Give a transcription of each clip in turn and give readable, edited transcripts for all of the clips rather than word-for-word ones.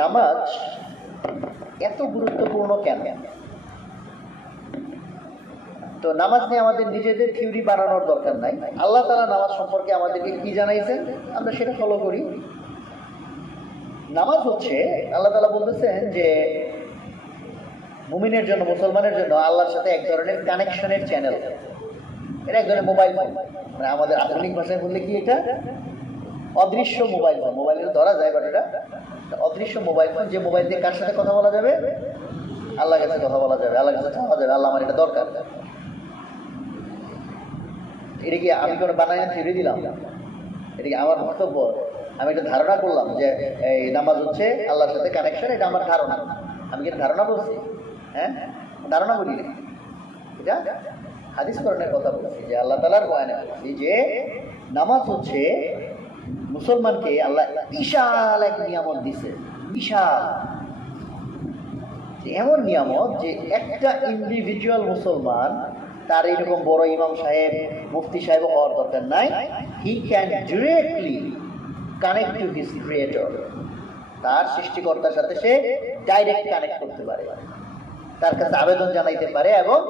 নামাজ এত গুরুত্বপূর্ণ কেন? তো নামাজ নিয়ে আমাদের নিজেদের থিওরি বানানোর দরকার নাই। আল্লাহ তাআলা নামাজ সম্পর্কে আমাদেরকে কি জানাইছেন আমরা সেটা ফলো করি। নামাজ হচ্ছে আল্লাহ তাআলা বলতেছেন যে মুমিনের জন্য, মুসলমানের জন্য আল্লাহর সাথে এক ধরনের কানেকশনের চ্যানেল। এটা এক ধরনের মোবাইল ফোন, মানে আমাদের আধুনিক ভাষায় বললে কি এটা অদৃশ্য মোবাইল ফোন। মোবাইলের ধরা যায়, বাট এটা অদৃশ্য মোবাইল ফোন, যে মোবাইল দিয়ে কার সাথে কথা বলা যাবে? আল্লাহর কাছে কথা বলা যাবে, আল্লাহর কাছে চাওয়া যাবে, আল্লাহ আমার এটা দরকার। এটা কি আমি কোনো বানাই থিওরি দিলাম? এটা কি আমার বক্তব্য? আমি একটা ধারণা করলাম যে এই নামাজ হচ্ছে আল্লাহর সাথে কানেকশন, এটা আমার ধারণা। আমি কি ধারণা বলছি? হ্যাঁ, ধারণা বলি না, এটা হাদিস করণের কথা বলছি যে আল্লাহ তাআলার বয়ানে বলছি যে নামাজ হচ্ছে মুসলমানকে আল্লাহ বিশাল এক নিয়ামত দিছে। বিশাল এমন নিয়ামত যে একটা ইন্ডিভিজুয়াল মুসলমান, তার এইরকম বড় ইমাম সাহেব, মুফতি সাহেব হওয়ার দরকার নাই। He can directly connect to his creator. তার সৃষ্টিকর্তার সাথে সে ডাইরেক্ট কানেক্ট করতে পারে, তার কাছে আবেদন জানাইতে পারে, এবং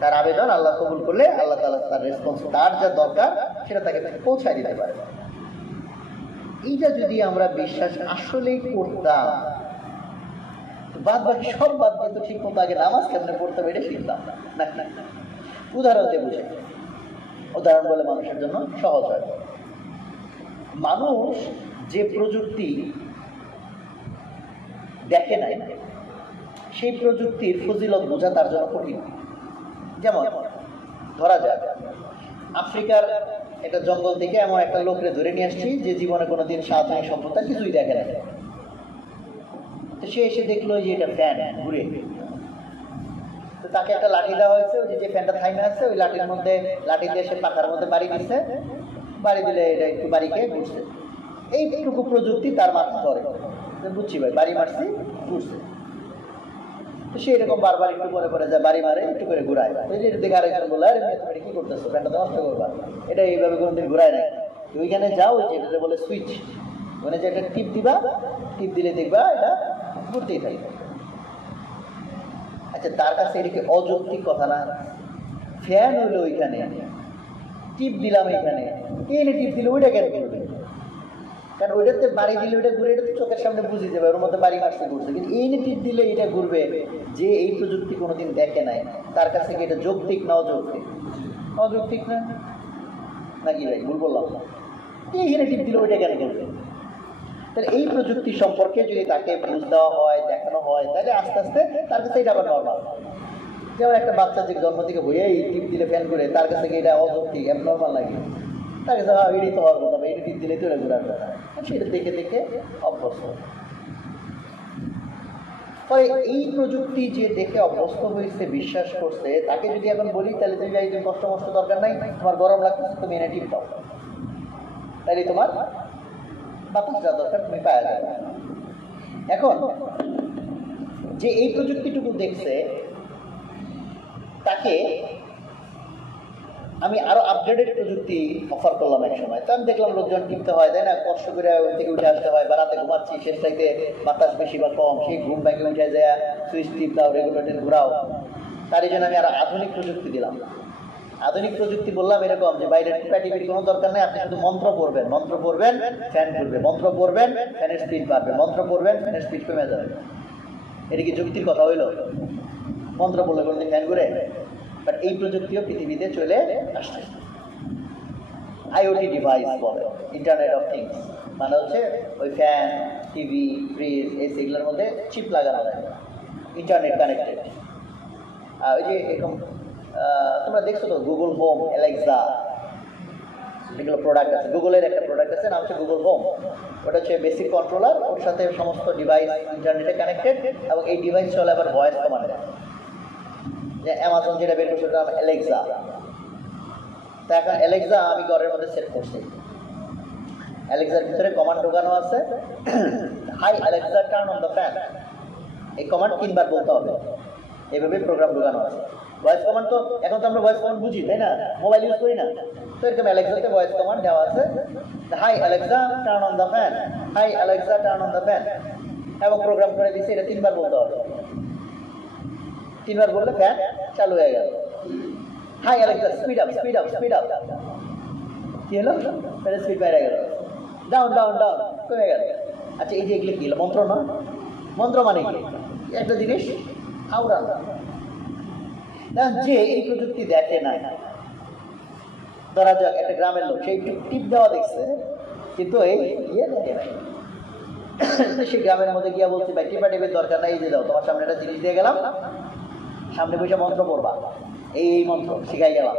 তার আবেদন আল্লাহ কবুল করলে আল্লাহ তাআলা তার রেসপন্স, তার যা দরকার সেটা তাকে পৌঁছায় দিতে পারে। এইটা যদি আমরা বিশ্বাস আসলেই করতাম, বাদ বাকি সব বাদ দিয়ে তো ঠিক মতো আগে নামাজ কেমনে পড়তে হবে এটা শিখতাম না। উদাহরণ দিয়ে বুঝে, উদাহরণ বলে মানুষের জন্য সহজ হয়। মানুষ যে প্রযুক্তি দেখে নাই, সেই প্রযুক্তির ফজিলত বোঝা তার জন্য কঠিন। যেমন ধরা যাক আফ্রিকার একটা জঙ্গল থেকে এমন একটা লোকরে ধরে নিয়ে আসছি যে জীবনে কোনোদিন সাধারণ সভ্যতা কিছুই দেখে না। তো সে এসে দেখলো যে এটা ফ্যান ঘুরে। তো তাকে একটা লাঠি দেওয়া হয়েছে, ওই যে ফ্যানটা থাইমে আছে, ওই লাঠির মধ্যে লাঠি দিয়ে সে পাখার মধ্যে বাড়ি দিচ্ছে, বাড়ি দিলে এটা একটু বাড়ি খেয়ে ঘুরছে। এইটুকু প্রযুক্তি তার মাথা ধরে, বুঝছি ভাই বাড়ি মারছি ঘুরছে। তো সে এরকম বারবার একটু পরে পরে যায়, বাড়ি মারে একটু করে ঘুরায়। এটা দেখে আরেকজন বলে, আরে তুমি কি করতেছো, ফ্যানটা তো নষ্ট করবা, এটা এইভাবে কোনোদিন ঘুরায় নাই। ওইখানে যাও, যেটা বলে সুইচ, মানে যে একটা টিপ দিবা, টিপ দিলে দেখবা এটা ঘুরতেই থাকবে। আচ্ছা, তার কাছে এটা কি অযৌক্তিক কথা না? ফ্যান হইলো ওইখানে, টিপ দিলাম এইখানে, এনে টিপ দিলে ওইটা কেন করবে? কারণ ওইটাতে বাড়ি দিলে ওইটা ঘুরে, এটা তো চোখের সামনে বুঝে যাবে ওর মধ্যে বাড়ি মারতে ঘুরছে। কিন্তু এই টিপ দিলে এটা ঘুরবে, যে এই প্রযুক্তি কোনোদিন দেখে নাই, তার কাছে কি এটা যৌক্তিক না অযৌক্তিক? অযৌক্তিক না নাকি ভাই? ভুল বললাম? এইখানে টিপ দিলে ওইটা কেন করবে? তাহলে এই প্রযুক্তি সম্পর্কে যদি তাকে বুঝ দেওয়া হয়, দেখানো হয়, তাহলে আস্তে আস্তে তার কাছে এটা আবার নর্মাল। যেমন একটা বাচ্চা যে জন্ম থেকে হয়ে এই টিপ দিলে ফ্যান করে, তার কাছে এটা অযৌক্তিক, নর্মাল লাগে। তার কাছে এটাই তো হওয়ার কথা, এটা টিপ দিলে তো এটা ঘোরার কথা। সেটা দেখে দেখে অভ্যস্ত। ফলে এই প্রযুক্তি যে দেখে অভ্যস্ত হয়েছে, বিশ্বাস করছে, তাকে যদি এখন বলি তাহলে তুমি একদিন কষ্ট মষ্ট দরকার নাই, তোমার গরম লাগতেছে তুমি এনে টিপ দাও, তাহলে তোমার বাতাস যা দরকার তুমি পাওয়া যাবে। এখন যে এই প্রযুক্তিটুকু দেখছে, তাকে আমি আরো আপগ্রেডেড প্রযুক্তি অফার করলাম এক সময়। তো আমি দেখলাম লোকজন কিনতে হয়, তাই না, কষ্ট করে ওই থেকে উঠে আসতে হয়, বা রাতে ঘুমাচ্ছি, শেষ চাইতে বাতাস বেশি বা কম, সেই ঘুম ব্যাগে উঠে যায়, সুইচ টিপ দাও, রেগুলেটর ঘুরাও। তার জন্য আমি আরো আধুনিক প্রযুক্তি দিলাম। আধুনিক প্রযুক্তি বললাম এরকম যে বাইরের টিপাটিপির কোনো দরকার নেই, আপনি শুধু মন্ত্র পড়বেন, মন্ত্র পড়বেন ফ্যান ঘুরবে, মন্ত্র পড়বেন ফ্যানের স্পিড বাড়বে, মন্ত্র পড়বেন ফ্যানের স্পিড কমে যাবে। এটা কি যুক্তির কথা হইল? মন্ত্র পড়লে কোনোদিন ফ্যান ঘুরে? বাট এই প্রযুক্তিও পৃথিবীতে চলে আসছে। আইওটি ডিভাইস বলে, ইন্টারনেট অফ থিংস, মানে হচ্ছে ওই ফ্যান, টিভি, ফ্রিজ, এসি এগুলোর মধ্যে চিপ লাগানো যায়, ইন্টারনেট কানেক্টেড। ওই যে এরকম তোমরা দেখছো তো গুগল হোম, অ্যালেক্সা, এগুলো প্রোডাক্ট আছে। গুগলের একটা প্রোডাক্ট আছে, নাম হচ্ছে গুগল হোম। ওটা হচ্ছে বেসিক কন্ট্রোলার, ওর সাথে সমস্ত ডিভাইস ইন্টারনেটে কানেক্টেড, এবং এই ডিভাইস চলে আবার ভয়েস কমান্ডে। যে অ্যামাজন যেটা বের করছে ওটা অ্যালেক্সা। তা এখন অ্যালেক্সা আমি ঘরের মধ্যে সেট করছি, অ্যালেক্সার ভিতরে কমান্ড ঢোকানো আছে, hi Alexa turn on the fan. এই কমান্ড 3 বার বলতে হবে, এইভাবে প্রোগ্রাম ঢোকানো আছে। ভয়েস কমান্ড তো এখন তো আমরা ভয়েস কমান্ড বুঝি, তাই না, মোবাইল ইউজ করি না, তো এরকম অ্যালেক্সাতে ভয়েস কমান্ড দেওয়া আছে, hi Alexa turn on the fan, hi Alexa turn on the fan. এবং প্রোগ্রাম করে দিচ্ছে এটা 3 বার বলতে হবে। 3 বার বললে ফ্যান চালু হয়ে গেল। Hi Alexa speed up speed up speed up, কি হলো? ফ্যানের স্পিড বেড়ে গেল। ডাউন ডাউন ডাউন কমে গেল। আচ্ছা এই যে এগুলো কি হলো? মন্ত্র না? মন্ত্র মানে কি? একটা জিনিস আওড়ান। যে এই প্রযুক্তি দেখে না, ধরা যাক একটা গ্রামের লোক, সেই টিপ দেওয়া দেখছে কিন্তু এই ইয়ে দেখে নাই, সেই গ্রামের মধ্যে গিয়া বলছি ভাই টিপা টিপের দরকার নাই, এই যে দাও তোমার সামনে একটা জিনিস দিয়ে গেলাম, সামনে বসে মন্ত্র পড়বা, এই মন্ত্র শিখাই গেলাম,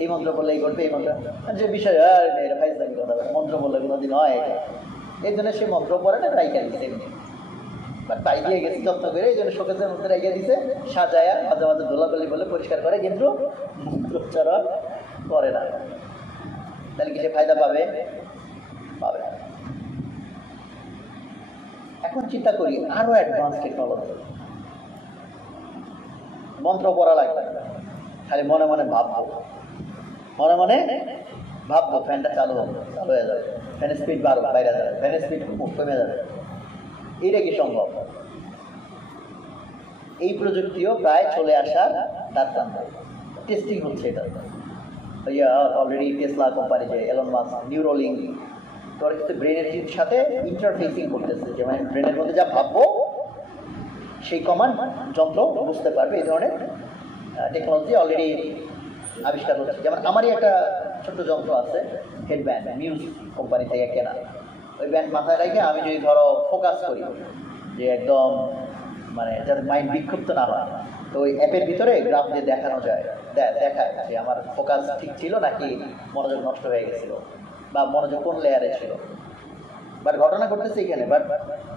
এই মন্ত্র বললে এই করবে, এই মন্ত্র যে বিষয় এটা ফাইজলামি কথা, মন্ত্র বললে কোনোদিন হয়? এই জন্য সে মন্ত্র পড়ে না, রাইকা দিচ্ছে এমনি, বাট পাই দিয়ে গেছে যত্ন করে, এই জন্য শোকেসের মধ্যে রাইকা দিছে, সাজায়া মাঝে মাঝে ধোলাধুলি বলে পরিষ্কার করে, কিন্তু মন্ত্রোচ্চারণ করে না। তাহলে কি সে ফায়দা পাবে? পাবে না। এখন চিন্তা করি আরো অ্যাডভান্স টেকনোলজি, মন্ত্র পড়া লাগবে, খালি মনে মনে ভাববো, মনে মনে ভাববো ফ্যানটা চালু হবে, চালু হয়ে যাবে, ফ্যানের স্পিড বাড়ো, বাইরে যাবে, ফ্যানের স্পিড কমে যাবে। এটা কি সম্ভব? এই প্রযুক্তিও প্রায় চলে আসার তার প্রান্তে, টেস্টিং হচ্ছে। এটা অলরেডি টেসলা কোম্পানি যে এলন মাস্ক নিউরোলিঙ্ক, তোর কিন্তু ব্রেনের সাথে ইন্টারফেসিং করতেছে, যে মানে ব্রেনের মধ্যে যা ভাববো সেই কমান্ড যন্ত্র বুঝতে পারবে। এই ধরনের টেকনোলজি অলরেডি আবিষ্কার হচ্ছে। যেমন আমারই একটা ছোট্ট যন্ত্র আছে, হেডব্যান্ড, মিউজ কোম্পানি থেকে কেনা। ওই ব্যান্ড মাথায় রেখে আমি যদি ধরো ফোকাস করি, যে একদম মানে যাতে মাইন্ড বিক্ষিপ্ত না হয়, তো ওই অ্যাপের ভিতরে গ্রাফ দিয়ে দেখানো যায়, দেখায় যে আমার ফোকাস ঠিক ছিল নাকি মনোযোগ নষ্ট হয়ে গেছিল, বা মনোযোগ কোন লেয়ারে ছিল। বাট ঘটনা ঘটতেছে এখানে, বাট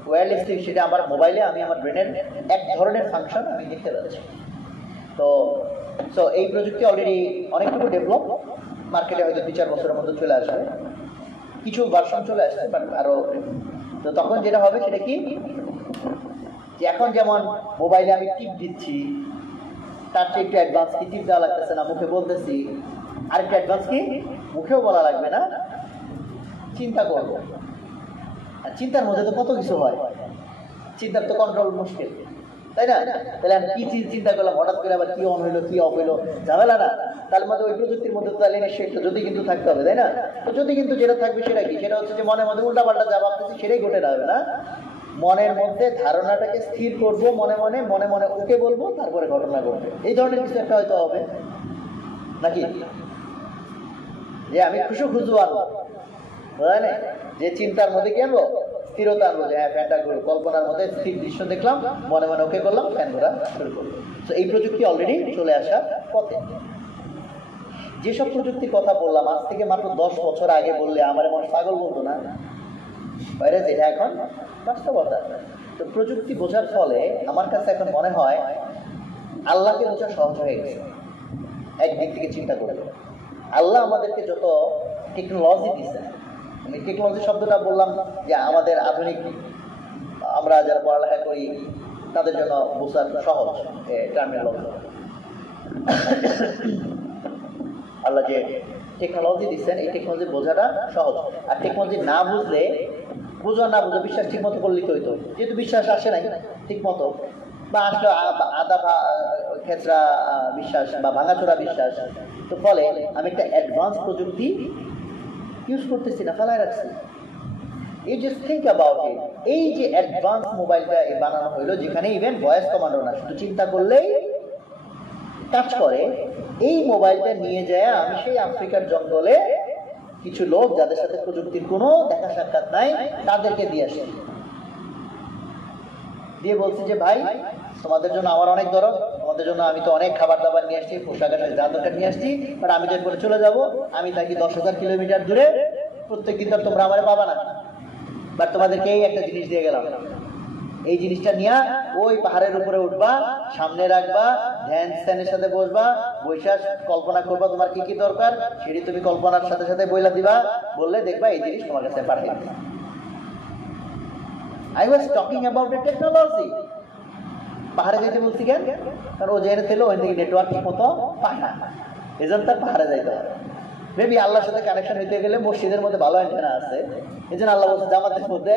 ওয়্যারলেসলি সেটা আমার মোবাইলে আমি আমার ব্রেনের এক ধরনের ফাংশন আমি দেখতে পাচ্ছি। তো এই প্রযুক্তি অলরেডি অনেকটুকু ডেভেলপ, মার্কেটে হয়তো 2-4 বছরের মধ্যে চলে আসবে, কিছু ভার্সন চলে আসছে, বাট আরো। তো তখন যেটা হবে সেটা কি, যে এখন যেমন মোবাইলে আমি টিপ দিচ্ছি, তার চেয়ে একটু অ্যাডভান্স কি টিপ দেওয়া লাগতেছে না, মুখে বলতেছি, আরেকটু অ্যাডভান্স কি মুখেও বলা লাগবে না, চিন্তা করবো। আর চিন্তার মধ্যে তো কত কিছু হয়, চিন্তার তো কন্ট্রোল মুশকিল, তাই না? তাহলে আমি কি চিন্তা করলাম, হঠাৎ করে আবার কি অন হইলো, কি অফ হইলো, ঝামেলা না? তার মধ্যে ওই প্রযুক্তির মধ্যে তো তাহলে নিশ্চয়ই একটু যদি কিন্তু থাকতে হবে, তাই না? তো যদি কিন্তু যেটা থাকবে সেটা কি, সেটা হচ্ছে যে মনে মধ্যে উল্টাপাল্টা যা ভাবতেছি সেটাই ঘটে যাবে না, মনের মধ্যে ধারণাটাকে স্থির করব, মনে মনে মনে মনে ওকে বলবো, তারপরে ঘটনা ঘটবে। এই ধরনের কিছু একটা হয়তো হবে নাকি, যে আমি খুশু আনবো, বোঝা নেই, যে চিন্তার মধ্যে কি আনবো, স্থিরতা আনবো, যে হ্যাঁ ফ্যানটা ঘুরো, কল্পনার মধ্যে স্থির দৃশ্য দেখলাম, মনে মনে ওকে করলাম, ফ্যান ঘোরা শুরু করলো। তো এই প্রযুক্তি অলরেডি চলে আসার পথে। যেসব প্রযুক্তির কথা বললাম আজ থেকে মাত্র 10 বছর আগে বললে আমার মনে পাগল বলতো না, বাইরে যেটা এখন বাস্তবতা। তো প্রযুক্তি বোঝার ফলে আমার কাছে এখন মনে হয় আল্লাহকে বোঝা সহজ হয়ে গেছে। একদিক থেকে চিন্তা করে আল্লাহ আমাদেরকে যত টেকনোলজি দিচ্ছে, আমি টেকনোলজি শব্দটা বললাম যে আমাদের আধুনিক, আমরা যারা পড়ালেখা করি তাদের জন্য বোঝার সহজ টার্মিনোলজি। আল্লাহ যে টেকনোলজি দিচ্ছেন, এই টেকনোলজি বোঝাটা সহজ। আর টেকনোলজি না বুঝলে, বুঝো না বুঝো, বিশ্বাস ঠিক মতো করলেই তো হইতো, যেহেতু বিশ্বাস আসে নাই ঠিক মতো, বা আসলে আদা খেচড়া বিশ্বাস বা ভাঙাচোরা বিশ্বাস, তো ফলে আমি একটা অ্যাডভান্স প্রযুক্তি ইউজ করতেছি না, ফেলায় রাখছি। এই জাস্ট থিঙ্ক অ্যাবাউট ইট, এই যে অ্যাডভান্স মোবাইলটা বানানো হইলো, যেখানে ইভেন ভয়েস কমান্ডও না, শুধু চিন্তা করলেই কাজ করে, এই মোবাইলটা নিয়ে যায় আমি সেই আফ্রিকার জঙ্গলে কিছু লোক যাদের সাথে প্রযুক্তির কোনো দেখা সাক্ষাৎ নাই, তাদেরকে দিয়ে আসি, দিয়ে বলছি যে ভাই তোমাদের জন্য আমার অনেক দরদ, তোমাদের জন্য আমি তো অনেক খাবার দাবার নিয়ে আসছি, পোশাক আশাক যা দরকার নিয়ে আসছি, বাট আমি যখন করে চলে যাব, আমি থাকি 10,000 কিলোমিটার দূরে, প্রত্যেকদিন তো তোমরা আমার পাবা না, বাট তোমাদেরকে এই একটা জিনিস দিয়ে গেলাম, এই জিনিসটা নিয়ে ওই পাহাড়ের উপরে উঠবা, সামনে রাখবা, ধ্যান স্থানের সাথে বসবা, বৈশাখ কল্পনা করবা তোমার কি কি দরকার, সেটি তুমি কল্পনার সাথে সাথে বইলা দিবা, বললে দেখবা এই জিনিস তোমার কাছে পাঠিয়ে দিবে। I was talking about the technology. পাহাড়ে যেতে বলছি কেন? কারণ ও জেনে ছিল ওই দিকে নেটওয়ার্ক ঠিক মতো পায় না, এজন্য তার পাহাড়ে যাইতে হবে। মেবি আল্লাহর সাথে কানেকশন হইতে গেলে মসজিদের মধ্যে ভালো অ্যান্টেনা আছে, এই জন্য আল্লাহ বলছে জামাতের মধ্যে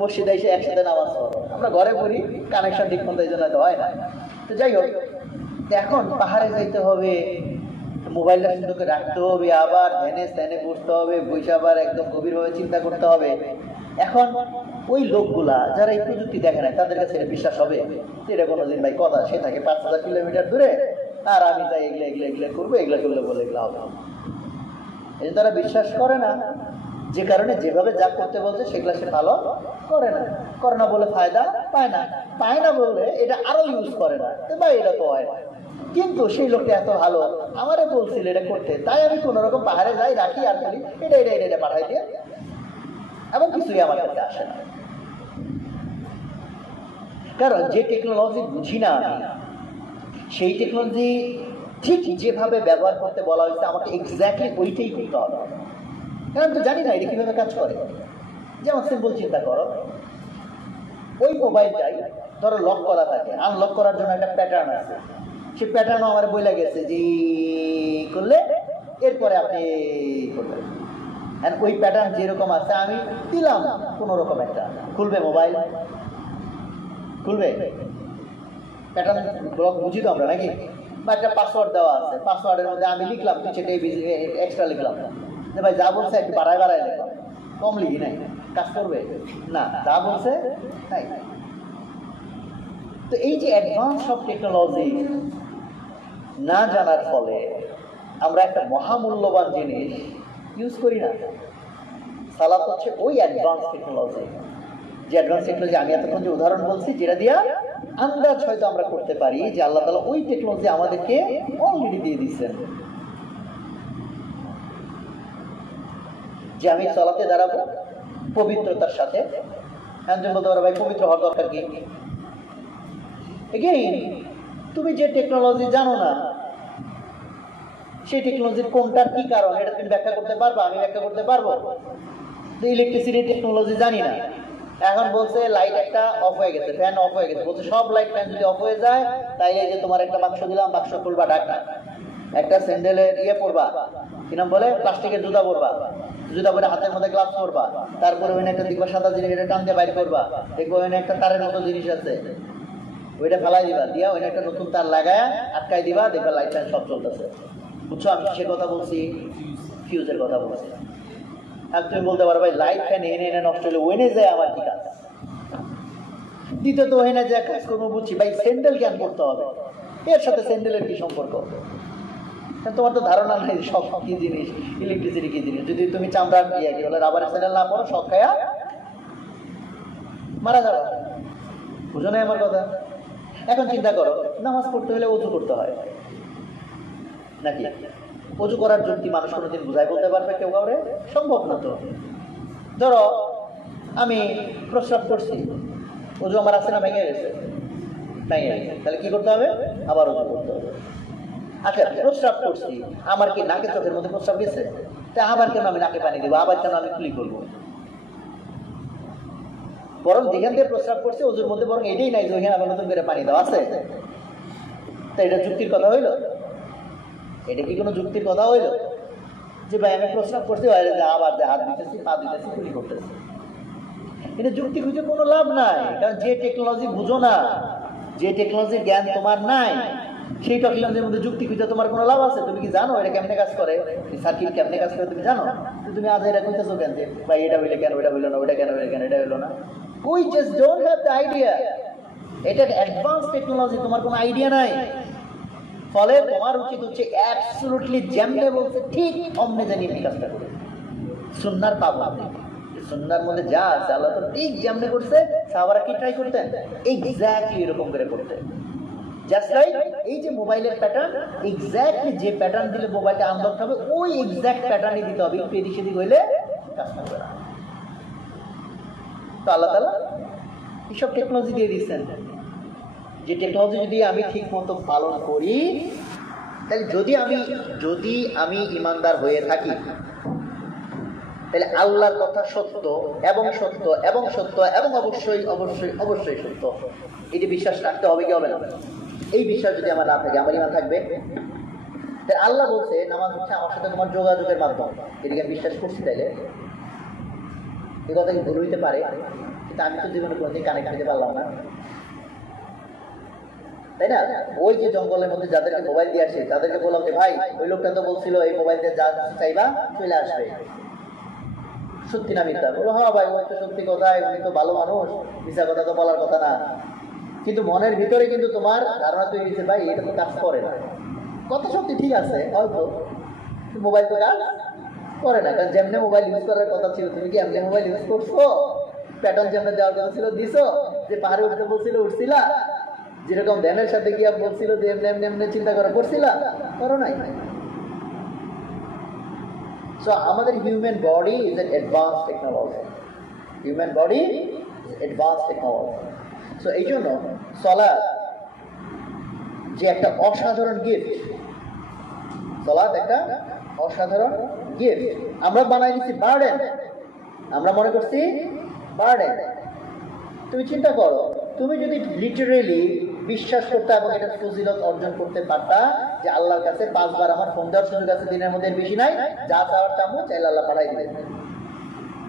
মসজিদে এসে একসাথে নামাজ পড়ো। আমরা ঘরে পড়ি, কানেকশন ঠিক মতো এই জন্য তো হয় না। তো যাই হোক, এখন পাহাড়ে যাইতে হবে, মোবাইলটা সুন্দর করে রাখতে হবে, আবার ধ্যানে স্থানে বসতে হবে, বসে আবার একদম গভীরভাবে চিন্তা করতে হবে। এখন ওই লোকগুলা যারা এই প্রযুক্তি দেখে না, তাদের কাছে এটা বিশ্বাস হবে? এটা কোনোদিন ভাই কথা, সে থাকে 5,000 কিলোমিটার দূরে, আর আমি তাই এগুলো করবো, এগুলো করলে বলে এগুলো হবে। এই তারা বিশ্বাস করে না, যে কারণে যেভাবে যা করতে বলছে সেগুলো সে ভালো করে না বলে ফায়দা পায় না বলে এটা আরো ইউজ করে না, ভাই এটা তো হয় না। কিন্তু সেই লোকটা এত ভালো, আমারে বলছিল এটা করতে, তাই আমি কোন রকম পাহাড়ে যাই, রাখি আর বলি এটা পাঠাই দিয়ে, এবং কিছুই আমার কাছে আসে না। কারণ যে টেকনোলজি বুঝি না আমি, সেই টেকনোলজি ঠিক যেভাবে ব্যবহার করতে বলা হয়েছে আমাকে এক্স্যাক্টলি ওইটাই করতে হবে। কারণ তো জানি না এটা কিভাবে কাজ করে। যেমন সিম্পল চিন্তা করো, ওই মোবাইলটাই ধরো লক করা থাকে, আনলক করার জন্য একটা প্যাটার্ন আছে, সেই প্যাটার্নও আমার বইলা গেছে যে করলে এরপরে আপনি করবেন। ওই প্যাটার্ন যেরকম আছে আমি দিলাম কোন রকম একটা, খুলবে মোবাইল, খুলবে প্যাটার্ন ব্লক বুঝি তো আমরা নাকি, বা একটা পাসওয়ার্ড দেওয়া আছে, পাসওয়ার্ডের মধ্যে আমি লিখলাম পিছিয়ে এক্সট্রা লিখলাম, যে ভাই যা বলছে একটু বাড়ায় লিখলাম, কম লিখি নাই, কাজ করবে না, যা বলছে তাই। তো এই যে অ্যাডভান্স সব টেকনোলজি না জানার ফলে আমরা একটা মহামূল্যবান জিনিস ইউজ করি না। সালাত হচ্ছে ওই অ্যাডভান্স টেকনোলজি, যে অ্যাডভান্স টেকনোলজি আমি এতক্ষণ যে উদাহরণ বলছি, যেটা দিয়া আন্দাজ হয়তো আমরা করতে পারি যে আল্লাহ তাআলা ওই টেকনোলজি আমাদেরকে অলরেডি দিয়ে দিচ্ছেন। যে আমি সালাতে দাঁড়াবো পবিত্রতার সাথে, একজন বলতে পারো ভাই পবিত্র হওয়ার দরকার কি? এগেইন তুমি যে টেকনোলজি জানো না, সেই টেকনোলজির কোনটার কি কারণ এটা তুমি ব্যাখ্যা করতে পারবো? আমি ব্যাখ্যা করতে পারবো? ইলেকট্রিসিটি টেকনোলজি জানি না, এখন বলছে লাইট একটা অফ হয়ে গেছে, ফ্যান অফ হয়ে গেছে, বলছে সব লাইট ফ্যান যদি অফ হয়ে যায় তাইলে যে তোমার একটা বাক্স দিলাম, বাক্স খুলবা ঢাকা, একটা স্যান্ডেলের পরবা, কি নাম বলে, প্লাস্টিকের জুতা পরবা, জুতা পরে হাতের মধ্যে গ্লাভস পরবা, তারপরে ওখানে একটা দেখবা সাদা জিনিস, এটা টান দিয়ে বাইর করবা, দেখবো ওখানে একটা তারের মতো জিনিস আছে, ওইটা ফেলাই দিবা, দিয়া ওইটা একটা নতুন তার লাগায় আটকাই দিবা, দেখবা লাইট ফ্যান সব চলতেছে। বুঝছো আমি কিসের কথা বলছি? ফিউজের কথা বলছি। আর তুমি বলতে পারো ভাই লাইট ফ্যান এনে নষ্ট হলে ওইনে যায় আমার কি কাজ? দ্বিতীয়ত ওইনে যে কাজ করবো বুঝছি, ভাই স্যান্ডেল কেন করতে হবে, এর সাথে স্যান্ডেলের কি সম্পর্ক? তোমার তো ধারণা নাই সব কি জিনিস, ইলেকট্রিসিটি কি জিনিস। যদি তুমি চামড়ার কি বলে রাবারের স্যান্ডেল না পরো, সব খায়া মারা যাবে। বুঝো না আমার কথা? এখন চিন্তা করো, নামাজ পড়তে হলে ওযু করতে হয় নাকি? ওযু করার যুক্তি মানুষ কোনোদিন বুঝাই বলতে পারবে কেউ কাউরে? সম্ভব না তো। ধরো আমি প্রস্রাব করছি, ওযু আমার আছে না ভেঙে গেছে? তাহলে কি করতে হবে? আবার ওযু করতে হবে। আচ্ছা প্রস্রাব করছি, আমার কি নাকে চোখের মধ্যে প্রস্রাব গেছে? তা আবার কেন আমি নাকে পানি দেবো, আবার কেন আমি কুলি করবো? বরং যেখান থেকে প্রস্রাব করছে ওযুর মধ্যে বরং এটাই নাই যে ওইখানে আবার নতুন করে পানি দেওয়া আছে। তা এটা যুক্তির কথা হইল? এটা কি কোনো যুক্তির কথা হইল যে ভাই আমি প্রস্রাব করছি আবার হাত দিতেছি, পা দিতেছি, কুলি করতেছি? এটা যুক্তি খুঁজে কোনো লাভ নাই। কারণ যে টেকনোলজি বুঝো না, যে টেকনোলজির জ্ঞান তোমার নাই, সেই টেকনোলজির মধ্যে যুক্তি খুঁজে তোমার কোনো লাভ আছে? তুমি কি জানো এটা কেমনে কাজ করে, সার্কিট কেমনে কাজ করে তুমি জানো? তুমি আজ এটা কইতেছো কেন যে ভাই এটা হইলে কেন, এটা হইলো না, ওইটা কেন হইলে কেন, এটা হইলো না? We just don't have the idea. এটা অ্যাডভান্স টেকনোলজি, তোমার কোনো আইডিয়া নাই। ফলে তোমার উচিত হচ্ছে অ্যাবসলিউটলি যেমনে বলছে ঠিক অমনে জানিয়ে এই কাজটা করে। সুন্নাহর পাবন্দি, সুন্নাহর মধ্যে যা আছে আল্লাহ তো ঠিক যেমনে করছে, সাহাবারা কি ট্রাই করতেন? এক্স্যাক্টলি এরকম করে করতেন। জাস্ট লাইক এই যে মোবাইলের প্যাটার্ন, এক্স্যাক্টলি যে প্যাটার্ন দিলে মোবাইলটা আনলক হবে ওই এক্স্যাক্ট প্যাটার্নই দিতে হবে, একটু এদিক সেদিক হইলে কাজ করবে না। তো আল্লাহ তাআলা এইসব টেকনোলজি দিয়ে দিচ্ছেন, যে টেকনোলজি যদি আমি ঠিক মতো পালন করি, তাহলে যদি আমি ইমানদার হয়ে থাকি, তাহলে আল্লাহর কথা সত্য এবং সত্য এবং সত্য এবং অবশ্যই অবশ্যই অবশ্যই সত্য, এটি বিশ্বাস রাখতে হবে কি হবে না? এই বিশ্বাস যদি আমার না থাকে, আমার ইমান থাকবে? আল্লাহ বলছে নামাজ হচ্ছে আমার সাথে তোমার যোগাযোগের মাধ্যম, এদিকে আমি বিশ্বাস করছি। তাইলে এ কথা কি ভুল হইতে পারে? কিন্তু আমি তো জীবনে কোনোদিন কানেক্ট হইতে পারলাম না, তাই না? ওই যে জঙ্গলের মধ্যে যাদেরকে মোবাইল দিয়ে আসে তাদেরকে বললাম যে ভাই ওই লোকটা তো বলছিল এই মোবাইল দিয়ে যা চাইবা চলে আসবে, সত্যি না মিথ্যা? বলো হ্যাঁ ভাই ওই তো সত্যি কথাই, উনি তো ভালো মানুষ, মিথ্যা কথা তো বলার কথা না। কিন্তু মনের ভিতরে কিন্তু তোমার ধারণা তৈরি হয়েছে ভাই এটা তো কাজ করে না। কত সত্যি ঠিক আছে হয়তো, মোবাইল তো কাজ করে না, কারণ যেমনি মোবাইল ইউজ করার কথা ছিল তুমি কি এমনি মোবাইল ইউজ করছো? প্যাটার্ন যেমনি দেওয়ার কথা ছিল দিছো, যে পাহাড়ে উঠতে বলছিল উঠছিলা, যেরকম ধ্যানের সাথে গিয়া বলছিল যে এমনি এমনি এমনি চিন্তা করা করছিলা, করো নাই। So আমাদের human body is an advance technology, human body is advance technology. So এই জন্য সালাত যে একটা অসাধারণ গিফট, সালাত একটা অসাধারণ গিফট, আমরা বানাই দিচ্ছি বার্ডেন, আমরা মনে করছি বার্ডেন। তুমি চিন্তা করো, তুমি যদি লিটারেলি বিশ্বাস করতে এবং এটা ফজিলত অর্জন করতে পারতা যে আল্লাহর কাছে 5 বার আমার ফোন দেওয়ার সুযোগ আছে দিনের মধ্যে, বেশি নাই, যা চাওয়ার চামো চাইলে আল্লাহ পাঠাই দিবেন,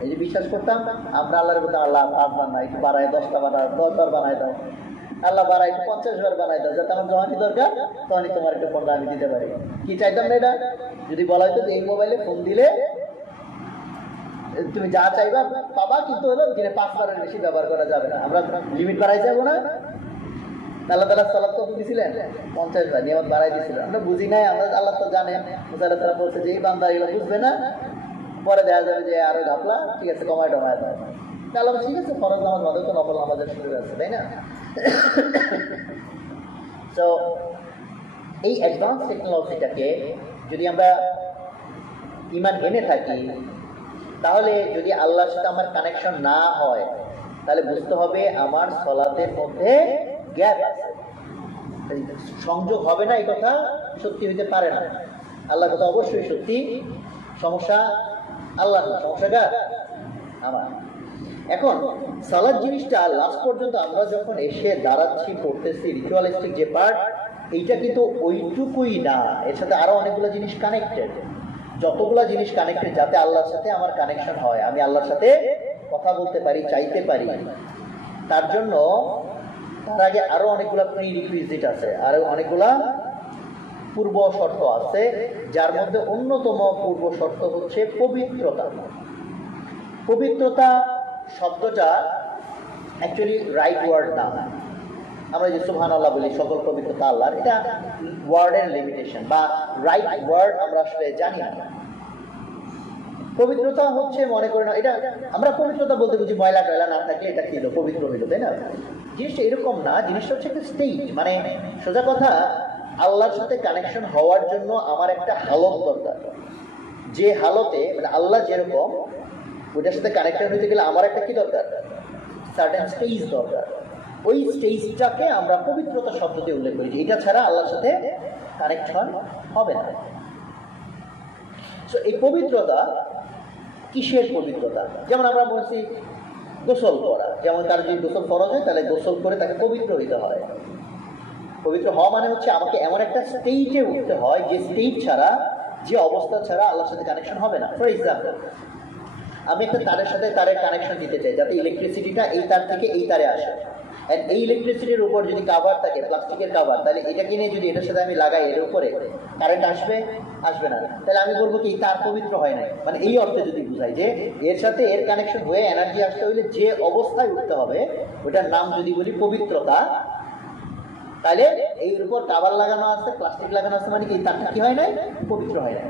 এই যে বিশ্বাস করতাম আমরা আল্লাহর বলতাম আল্লাহ 5 বার না একটু বাড়ায় 10টা বানায় 10 বার বানায় দাও, আল্লাহ বাড়ায় 50 বার বানায় দাও, যাতে আমার যখনই দরকার তখনই তোমার একটু ফোনটা আমি দিতে পারি। কি চাইতাম না এটা? যদি বলা হতো যে এই মোবাইলে ফোন দিলে তুমি যা চাইবা পাবা, কিন্তু হলো দিনে 5 বারের বেশি ব্যবহার করা যাবে না, আমরা লিমিট বাড়াই যাবো না। আল্লাহ তাআলা সালাত কত দিয়েছিলেন? 50 বার নিয়মত বাড়াই দিয়েছিলেন, আমরা বুঝি নাই। আমরা আল্লাহ তো জানে, মুসা আলাইহিস সালাম বলছে যে এই বান্দা এগুলো বুঝবে না, পরে দেখা যাবে যে আরো ঘাপলা, ঠিক আছে কমায় টমায় দাও। আল্লাহ ঠিক আছে ফরজ নামাজ বাদে তো নফল নামাজের সুযোগ আছে, তাই না? তো এই অ্যাডভান্স টেকনোলজিটাকে যদি আমরা ঈমান এনে থাকি, তাহলে যদি আল্লাহর সাথে আমার কানেকশন না হয় তাহলে বুঝতে হবে আমার সালাতের মধ্যে গ্যাপ আছে, সংযোগ হবে না। এই কথা সত্যি হইতে পারে না, আল্লাহর কথা অবশ্যই সত্যি। সমস্যা আল্লাহ না, সমস্যা কার? আমার। এখন সালাত জিনিসটা লাস্ট পর্যন্ত আমরা যখন এসে দাঁড়াচ্ছি, পড়তেছি, রিচুয়ালিস্টিক যে পার্ট, এইটা কিন্তু ওইটুকুই না, এর সাথে আরো অনেকগুলো জিনিস কানেক্টেড। যতগুলো জিনিস কানেক্টেড যাতে আল্লাহর সাথে আমার কানেকশন হয়, আমি আল্লাহর সাথে কথা বলতে পারি, চাইতে পারি, তার জন্য তার আগে আরো অনেকগুলো প্রি রিকুইজিট আছে, আরো অনেকগুলা পূর্ব শর্ত আছে, যার মধ্যে অন্যতম পূর্ব শর্ত হচ্ছে পবিত্রতা। পবিত্রতা শব্দটা অ্যাকচুয়ালি রাইট ওয়ার্ড না। আমরা যে সুবহানাল্লাহ বলি সকল পবিত্রতা আল্লাহর, এটা ওয়ার্ডের লিমিটেশন বা রাইট ওয়ার্ড আমরা আসলে জানি না। পবিত্রতা হচ্ছে মনে করি না, এটা আমরা পবিত্রতা বলতে বুঝি ময়লা টয়লা না থাকলে এটা কি হলো পবিত্র হইলো, তাই না? জিনিসটা এরকম না, জিনিসটা হচ্ছে একটা স্টেট। মানে সোজা কথা, আল্লাহর সাথে কানেকশন হওয়ার জন্য আমার একটা হালত দরকার, যে হালতে মানে আল্লাহ যেরকম ওইটার সাথে কানেকশন হইতে গেলে আমার একটা কি দরকার, সার্টেন স্টেজ দরকার। ওই স্টেজটাকে আমরা পবিত্রতা শব্দ দিয়ে উল্লেখ করি, এটা ছাড়া আল্লাহর সাথে কানেকশন হবে না। সো এই পবিত্রতা কিসের পবিত্রতা? যেমন আমরা বলছি গোসল করা, যেমন তার যদি গোসল ফরজ হয় তাহলে গোসল করে তাকে পবিত্র হইতে হয়। পবিত্র হওয়া মানে হচ্ছে আমাকে এমন একটা স্টেজে উঠতে হয় যে স্টেজ ছাড়া, যে অবস্থা ছাড়া আল্লাহর সাথে কানেকশন হবে না। ফর এক্সাম্পল, আমি একটা তারের সাথে তারের কানেকশন দিতে চাই যাতে ইলেকট্রিসিটিটা এই তার থেকে এই তারে আসে। এই ইলেকট্রিসিটির উপর যদি কাভার থাকে, প্লাস্টিকের কাভার, তাহলে এটা কিনে যদি এটার সাথে আমি লাগাই, এর উপরে কারেন্ট আসবে? আসবে না। তাহলে আমি বলবো কি তার পবিত্র হয় নাই, মানে এই অর্থে যদি বুঝাই যে এর সাথে এর কানেকশন হয়ে এনার্জি আসতে হইলে যে অবস্থায় উঠতে হবে ওটার নাম যদি বলি পবিত্রতা, তাহলে এর উপর কাভার লাগানো আছে, প্লাস্টিক লাগানো আছে, মানে কি তারটা কি হয় নাই? পবিত্র হয় নাই।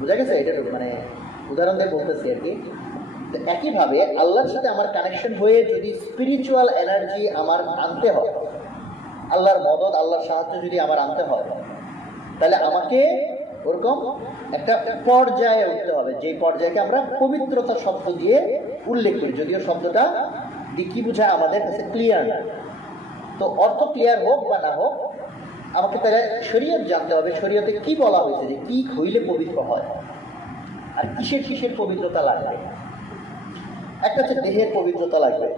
বুঝা গেছে? এটা মানে উদাহরণ দিয়ে বলতেছি আর কি। একইভাবে আল্লাহর সাথে আমার কানেকশন হয়ে যদি স্পিরিচুয়াল এনার্জি আমার আনতে হয়, আল্লাহর মদদ, আল্লাহর সাহায্য যদি আমার আনতে হয়, তাহলে আমাকে ওরকম একটা পর্যায়ে উঠতে হবে, যে পর্যায়কে আমরা পবিত্রতা শব্দ দিয়ে উল্লেখ করি, যদিও শব্দটা দিয়ে কি বোঝায় আমাদের কাছে ক্লিয়ার না। তো অর্থ ক্লিয়ার হোক বা না হোক, আমাকে তাহলে শরীয়ত জানতে হবে, শরীয়তে কি বলা হয়েছে, যে কি হইলে পবিত্র হয় আর কিসের কিসের পবিত্রতা লাগবে। একটা হচ্ছে দেহের পবিত্রতা লাগবে।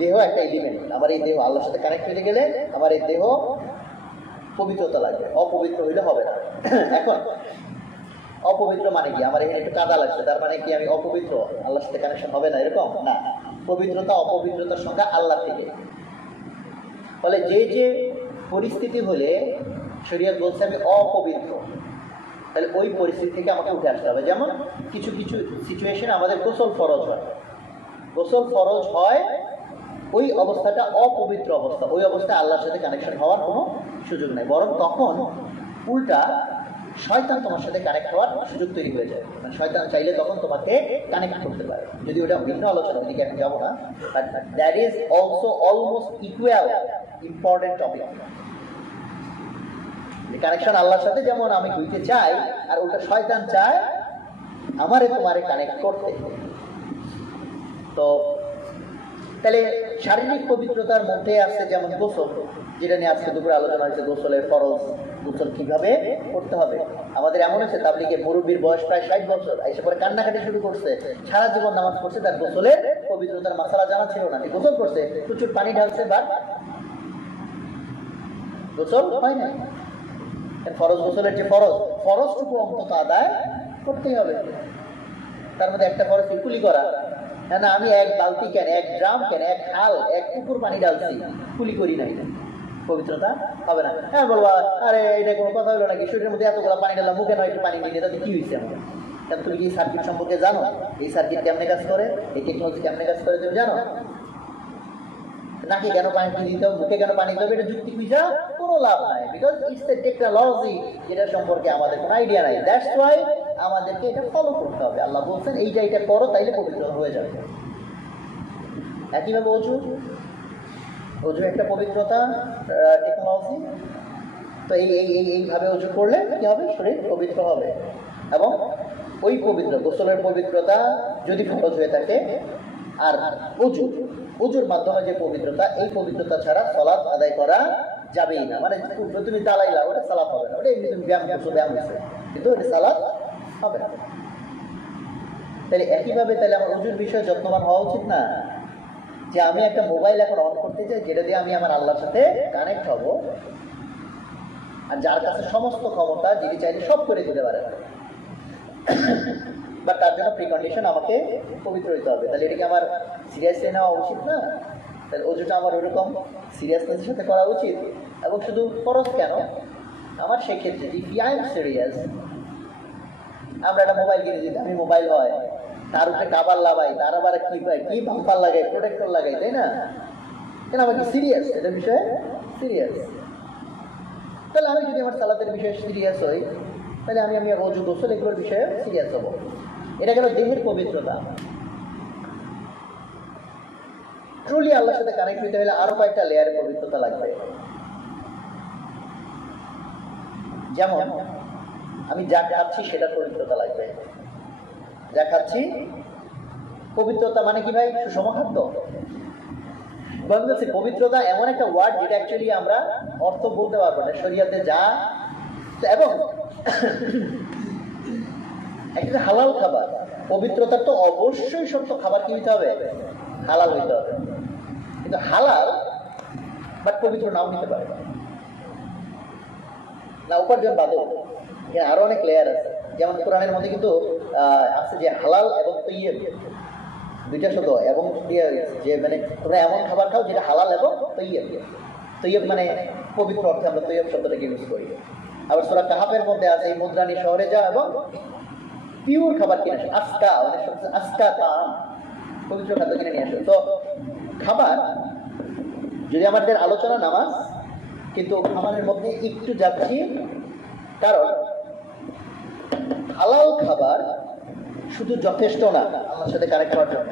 দেহ একটা এলিমেন্ট, আমার এই দেহ আল্লাহর সাথে কানেক্ট হতে গেলে আমার এই দেহ পবিত্রতা লাগবে, অপবিত্র হইলে হবে না। এখন অপবিত্র মানে কি? আমার এখানে একটু কাদা লাগছে, তার মানে কি আমি অপবিত্র, আল্লাহর সাথে কানেকশন হবে না, এরকম না। পবিত্রতা অপবিত্রতার সংজ্ঞা আল্লাহ থেকে। ফলে যে যে পরিস্থিতি হলে শরীয়ত বলছে আমি অপবিত্র, তাহলে ওই পরিস্থিতি থেকে আমাকে উঠে আসতে হবে। যেমন কিছু কিছু সিচুয়েশনে আমাদের গোসল ফরজ হয়, গোসল ফরজ হয়, ওই অবস্থাটা অপবিত্র অবস্থা, ওই অবস্থায় আল্লাহর সাথে কানেকশন হওয়ার কোনো সুযোগ নেই, বরং তখন উল্টা শয়তান তোমার সাথে কানেক্ট হওয়ার সুযোগ তৈরি হয়ে যায়। মানে শয়তান চাইলে তখন তোমাকে কানেক্ট করতে পারে, যদি ওটা ভিন্ন আলোচনা, ওইদিকে এখন যাবো না। But that is also almost equal important topic. Connection আল্লাহর সাথে যেমন আমি হইতে চাই, আর ওটা শয়তান চায় আমারে তোমারে কানেক্ট করতে। তো তাহলে শারীরিক পবিত্রতার মধ্যে আছে যেমন গোসল, যেটা নিয়ে আজকে দুপুরে আলোচনা হয়েছে, গোসলের ফরজ, গোসল কিভাবে করতে হবে। আমাদের এমন হচ্ছে তাবলীগে মুরব্বীর বয়স প্রায় 60 বছর, এসে পরে কান্নাকাটি শুরু করছে, সারা জীবন নামাজ পড়ছে, তার গোসলের পবিত্রতার মাসালা জানা ছিল না, গোসল করছে, প্রচুর পানি ঢালছে, বাট গোসল হয় না। ফরজ গোসলের যে ফরজটুকু অন্তত আদায় করতেই হবে। তার মধ্যে একটা ফরজ কুলি করা, না আমি এক বালতি কেন, এক ড্রাম কেন, এক হাল, এক পুকুর পানি ঢালছি, কুলি করি নাই, পবিত্রতা হবে না। হ্যাঁ বলবো আরে এটা কোনো কথা হলো নাকি, শরীরের মধ্যে এতগুলো পানি ঢাললাম, মুখে নয় একটু পানি নিয়ে, তাতে কি হয়েছে আমার? তুমি কি সার্কিট সম্পর্কে জানো? এই সার্কিট কেমনে কাজ করে, এই টেকনোলজি কেমনে কাজ করে তুমি জানো? নাকি কেন পানি দিতে হবে, মুখে কেন পানি দিতে হবে, এটা যুক্তি খুঁজা কোনো লাভ নাই, বিকজ ইটস এ টেকনোলজি, যেটা সম্পর্কে আমাদের কোনো আইডিয়া নাই। দ্যাটস ওয়াই আমাদেরকে এটা ফলো করতে হবে। আল্লাহ বলছেন এইটা এটা করো, তাইলে পবিত্র হয়ে যাবে। একইভাবে অজু, অজু একটা পবিত্রতা টেকনোলজি। তো এইভাবে অজু করলে কি হবে, শরীর পবিত্র হবে। এবং ওই পবিত্র গোসলের পবিত্রতা যদি ফরজ হয়ে থাকে, আর অজুর মাধ্যমে যে পবিত্রতা, এই পবিত্রতা ছাড়া সালাত আদায় করা যাবেই না। মানে তুমি দালাইলা, ওটা সালাত হবে না, ওটা এমনি তুমি ব্যায়াম করছো, ব্যায়াম হচ্ছে, কিন্তু ওটা সালাত হবে না। তাহলে একইভাবে তাহলে আমার অজুর বিষয়ে যত্নবান হওয়া উচিত না? যে আমি একটা মোবাইল এখন অন করতে চাই, যেটা দিয়ে আমি আমার আল্লাহর সাথে কানেক্ট হব, আর যার কাছে সমস্ত ক্ষমতা, যিনি চাইলে সব করে দিতে পারে, বাট তার জন্য প্রিকন্ডিশন আমাকে পবিত্র হইতে হবে। তাহলে এটাকে আমার সিরিয়াসলি নেওয়া উচিত না? তাহলে অজুটা আমার ওরকম সিরিয়াসনেসের সাথে করা উচিত। এবং শুধু ফরজ কেন, আমার সেক্ষেত্রে ইফ আই এম সিরিয়াস, আমরা একটা মোবাইল কিনে দিই, আমি মোবাইল হয়, তার উপরে কাবার লাগাই, তার আবার কি পাই, কি বাম্পার লাগাই, প্রোটেক্টর লাগাই, তাই না? কেন আমার কি সিরিয়াস, এটার বিষয়ে সিরিয়াস। তাহলে আমি যদি আমার সালাতের বিষয়ে সিরিয়াস হই, তাহলে আমি অজু গোসল এগুলোর বিষয়ে সিরিয়াস হবো। এটা গেল দেহের পবিত্রতা। ট্রুলি আল্লাহর সাথে কানেক্ট হইতে হলে আরো কয়েকটা লেয়ারের পবিত্রতা লাগবে। যেমন আমি যা খাচ্ছি সেটার পবিত্রতা লাগবে। যা খাচ্ছি পবিত্রতা মানে কি ভাই? সুষম খাদ্য। পবিত্রতা এমন একটা ওয়ার্ড যেটা অ্যাকচুয়ালি আমরা অর্থ বলতে পারবো না শরিয়াতে যা। এবং একটা হালাল খাবার, পবিত্রতার তো অবশ্যই সত্য খাবার কি হইতে হবে? হালাল হইতে হবে। কিন্তু হালাল বাট পবিত্র নাও নিতে পারে না, উপার্জন বাদে। এখানে আরো অনেক লেয়ার আছে। যেমন কোরআনের মধ্যে কিন্তু আছে যে হালাল এবং তৈয়ব, দুইটা শব্দ এবং যে মানে তোমরা এমন খাবার খাও যেটা হালাল এবং তৈয়ব। তৈয়ব মানে পবিত্র অর্থে আমরা তৈয়ব শব্দটাকে ইউজ করি। আবার সূরা কাহাফের মধ্যে আছে এই মুদ্রানি শহরে যাও এবং পিওর খাবার কিনে আসো, আস্কা, মানে আস্কা তাম, পবিত্র খাদ্য কিনে নিয়ে আসো। তো খাবার যদি আমাদের আলোচনা নামাজ, কিন্তু খাবারের মধ্যে একটু যাচ্ছি, কারণ হালাল খাবার শুধু যথেষ্ট না আমার সাথে কানেক্ট হওয়ার জন্য।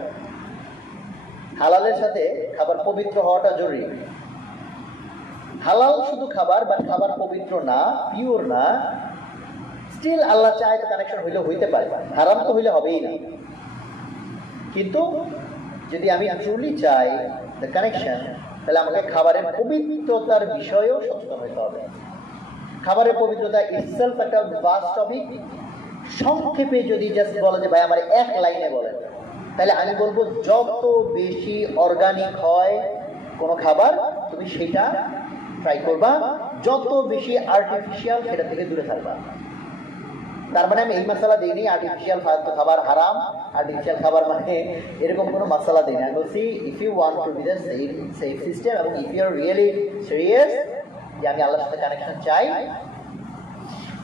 হালালের সাথে খাবার পবিত্র হওয়াটা জরুরি। হালাল শুধু খাবার বা খাবার পবিত্র না, পিওর না, স্টিল আল্লাহ চায় তো কানেকশন হইলে হইতে পারে, হারাম তো হইলে হবেই না। কিন্তু যদি আমি ট্রুলি চাই দ্য কানেকশন, তাহলে আমাকে খাবারের পবিত্রতার বিষয়েও সচেতন হইতে হবে। খাবারের পবিত্রতা ইটসেলফ একটা ভাস্ট টপিক। সংক্ষেপে যদি জাস্ট বলে যে ভাই আমার এক লাইনে বলেন, তাহলে আমি বলবো যত বেশি অর্গানিক হয় কোনো খাবার তুমি সেটা ট্রাই করবা, যত বেশি আর্টিফিশিয়াল সেটা থেকে দূরে থাকবা। তার মানে আমি এই মশলা দিইনি আর্টিফিশিয়াল খাবার হারাম, আর্টিফিশিয়াল খাবার মানে এরকম কোনো মশলা দিই না। আমি বলছি if you want to be the safe system এবং if you are really serious যে আমি আল্লাহর সাথে কানেকশন চাই,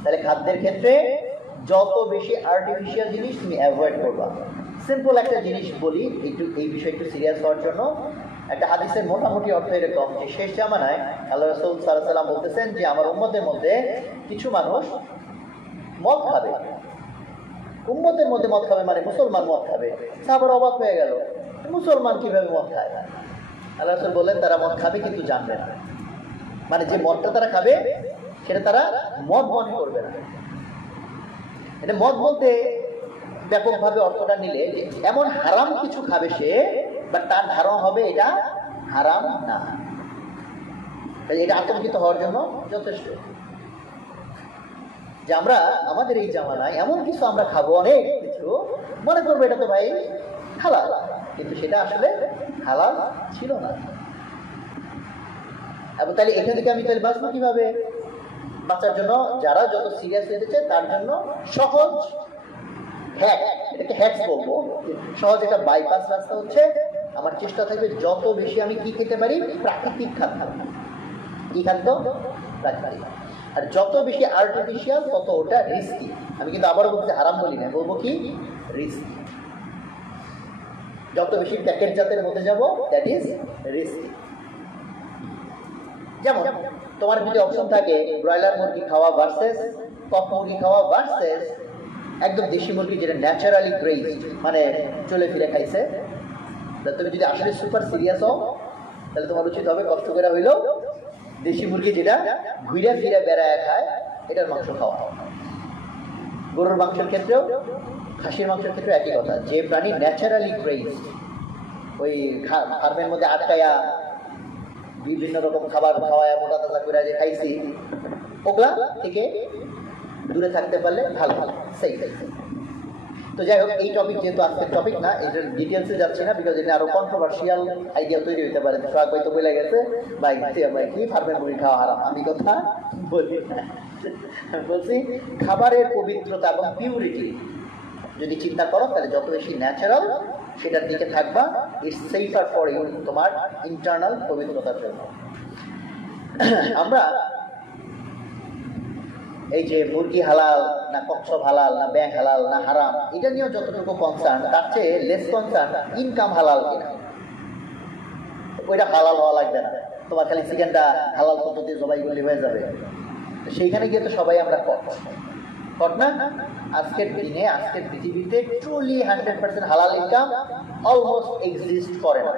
তাহলে খাদ্যের ক্ষেত্রে যত বেশি আর্টিফিশিয়াল জিনিস তুমি অ্যাভয়েড করবা। সিম্পল একটা জিনিস বলি, একটু এই বিষয়ে একটু সিরিয়াস হওয়ার জন্য। একটা হাদিসের মোটামুটি অর্থ এরকম যে শেষ জামানায় আল্লাহ রাসূল সাল্লাল্লাহু আলাইহি ওয়াসাল্লাম বলতেছেন যে আমার উম্মতের মধ্যে কিছু মানুষ মদ খাবে। উম্মতের মধ্যে মদ খাবে মানে মুসলমান মদ খাবে। সাহাবারা অবাক হয়ে গেল, মুসলমান কিভাবে মদ খায়? আল্লাহ রাসূল বললেন তারা মদ খাবে কিন্তু জানবে না, মানে যে মদটা তারা খাবে সেটা তারা মদ মনে করবে না। এটা মদ বলতে ব্যাপকভাবে অর্থটা নিলে এমন হারাম কিছু খাবে সে, বা তার ধারণা হবে এটা হারাম না। এটা আতঙ্কিত হওয়ার জন্য যথেষ্ট যে আমরা আমাদের এই জামানায় এমন কিছু আমরা খাবো, অনেক কিছু মনে করবো এটা তো ভাই হালাল, কিন্তু সেটা আসলে হালাল ছিল না। এবং তাহলে এখান থেকে আমি তাহলে বাঁচবো কিভাবে? বাঁচার জন্য যারা যত সিরিয়াস হতে চায় তার জন্য সহজ হ্যাক, এটাকে হ্যাকস বলবো, সহজ একটা বাইপাস রাস্তা হচ্ছে আমার চেষ্টা থাকবে যত বেশি আমি কি খেতে পারি, প্রাকৃতিক খাদ্য। কি খাদ্য? প্রাকৃতিক। আর যত বেশি আর্টিফিশিয়াল তত ওটা রিস্কি। আমি কিন্তু আবারও বলতে হারাম বলি না, বলবো কি রিস্কি। যত বেশি প্যাকেট জাতের মধ্যে যাব দ্যাট ইজ রিস্কি। যেমন তোমার যদি অপশন থাকে ব্রয়লার মুরগি খাওয়া ভার্সেস কক মুরগি খাওয়া ভার্সেস একদম দেশি মুরগি যেটা ন্যাচারালি গ্রেজড, মানে চলে ফিরে খাইছে, তুমি যদি আসলে সুপার সিরিয়াস হও তাহলে তোমার উচিত হবে কষ্ট করে হইলেও দেশি মুরগি যেটা ঘুরে ফিরে বেড়ায় খায় এটার মাংস খাওয়া। গরুর মাংসের ক্ষেত্রেও খাসির মাংসের ক্ষেত্রেও একই কথা, যে প্রাণী ন্যাচারালি গ্রেজড, ওই ফার্মের মধ্যে আটকায়া বিভিন্ন রকম খাবার খাওয়ায় মোটা তাজা করে যে খাইছি, ওগুলা থেকে দূরে থাকতে পারলে ভালো ভালো সেই। তো যাই হোক, এই টপিক যেহেতু আজকের টপিক না, এটার ডিটেলসে যাচ্ছে না, বিকজ এটা আরো কন্ট্রোভার্সিয়াল আইডিয়া তৈরি হতে পারে। সোহাগ ভাই তো বলে গেছে ভাই কি ফার্মের মুরগি খাওয়া হারাম, আমি কথা বলি না। বলছি খাবারের পবিত্রতা এবং পিউরিটি যদি চিন্তা করো তাহলে যত বেশি ন্যাচারাল সেটার দিকে থাকবা, ইটস সেফার ফর ইউ, তোমার ইন্টারনাল পবিত্রতার জন্য। আমরা এই যে মুরগি হালাল না কচ্ছপ হালাল না ব্যাং হালাল না হারাম, এটা নিয়েও যতটুকু কনসার্ন, তার চেয়ে লেস কনসার্ন ইনকাম হালাল কিনা। ওইটা হালাল হওয়া লাগবে না, তোমার খালি চিকেনটা হালাল পদ্ধতি জবাই করলে হয়ে যাবে। সেইখানে গিয়ে তো সবাই আমরা কট না। আজকের দিনে আজকের পৃথিবীতে ট্রুলি 100% হালাল ইনকাম অলমোস্ট এক্সিস্ট করে না।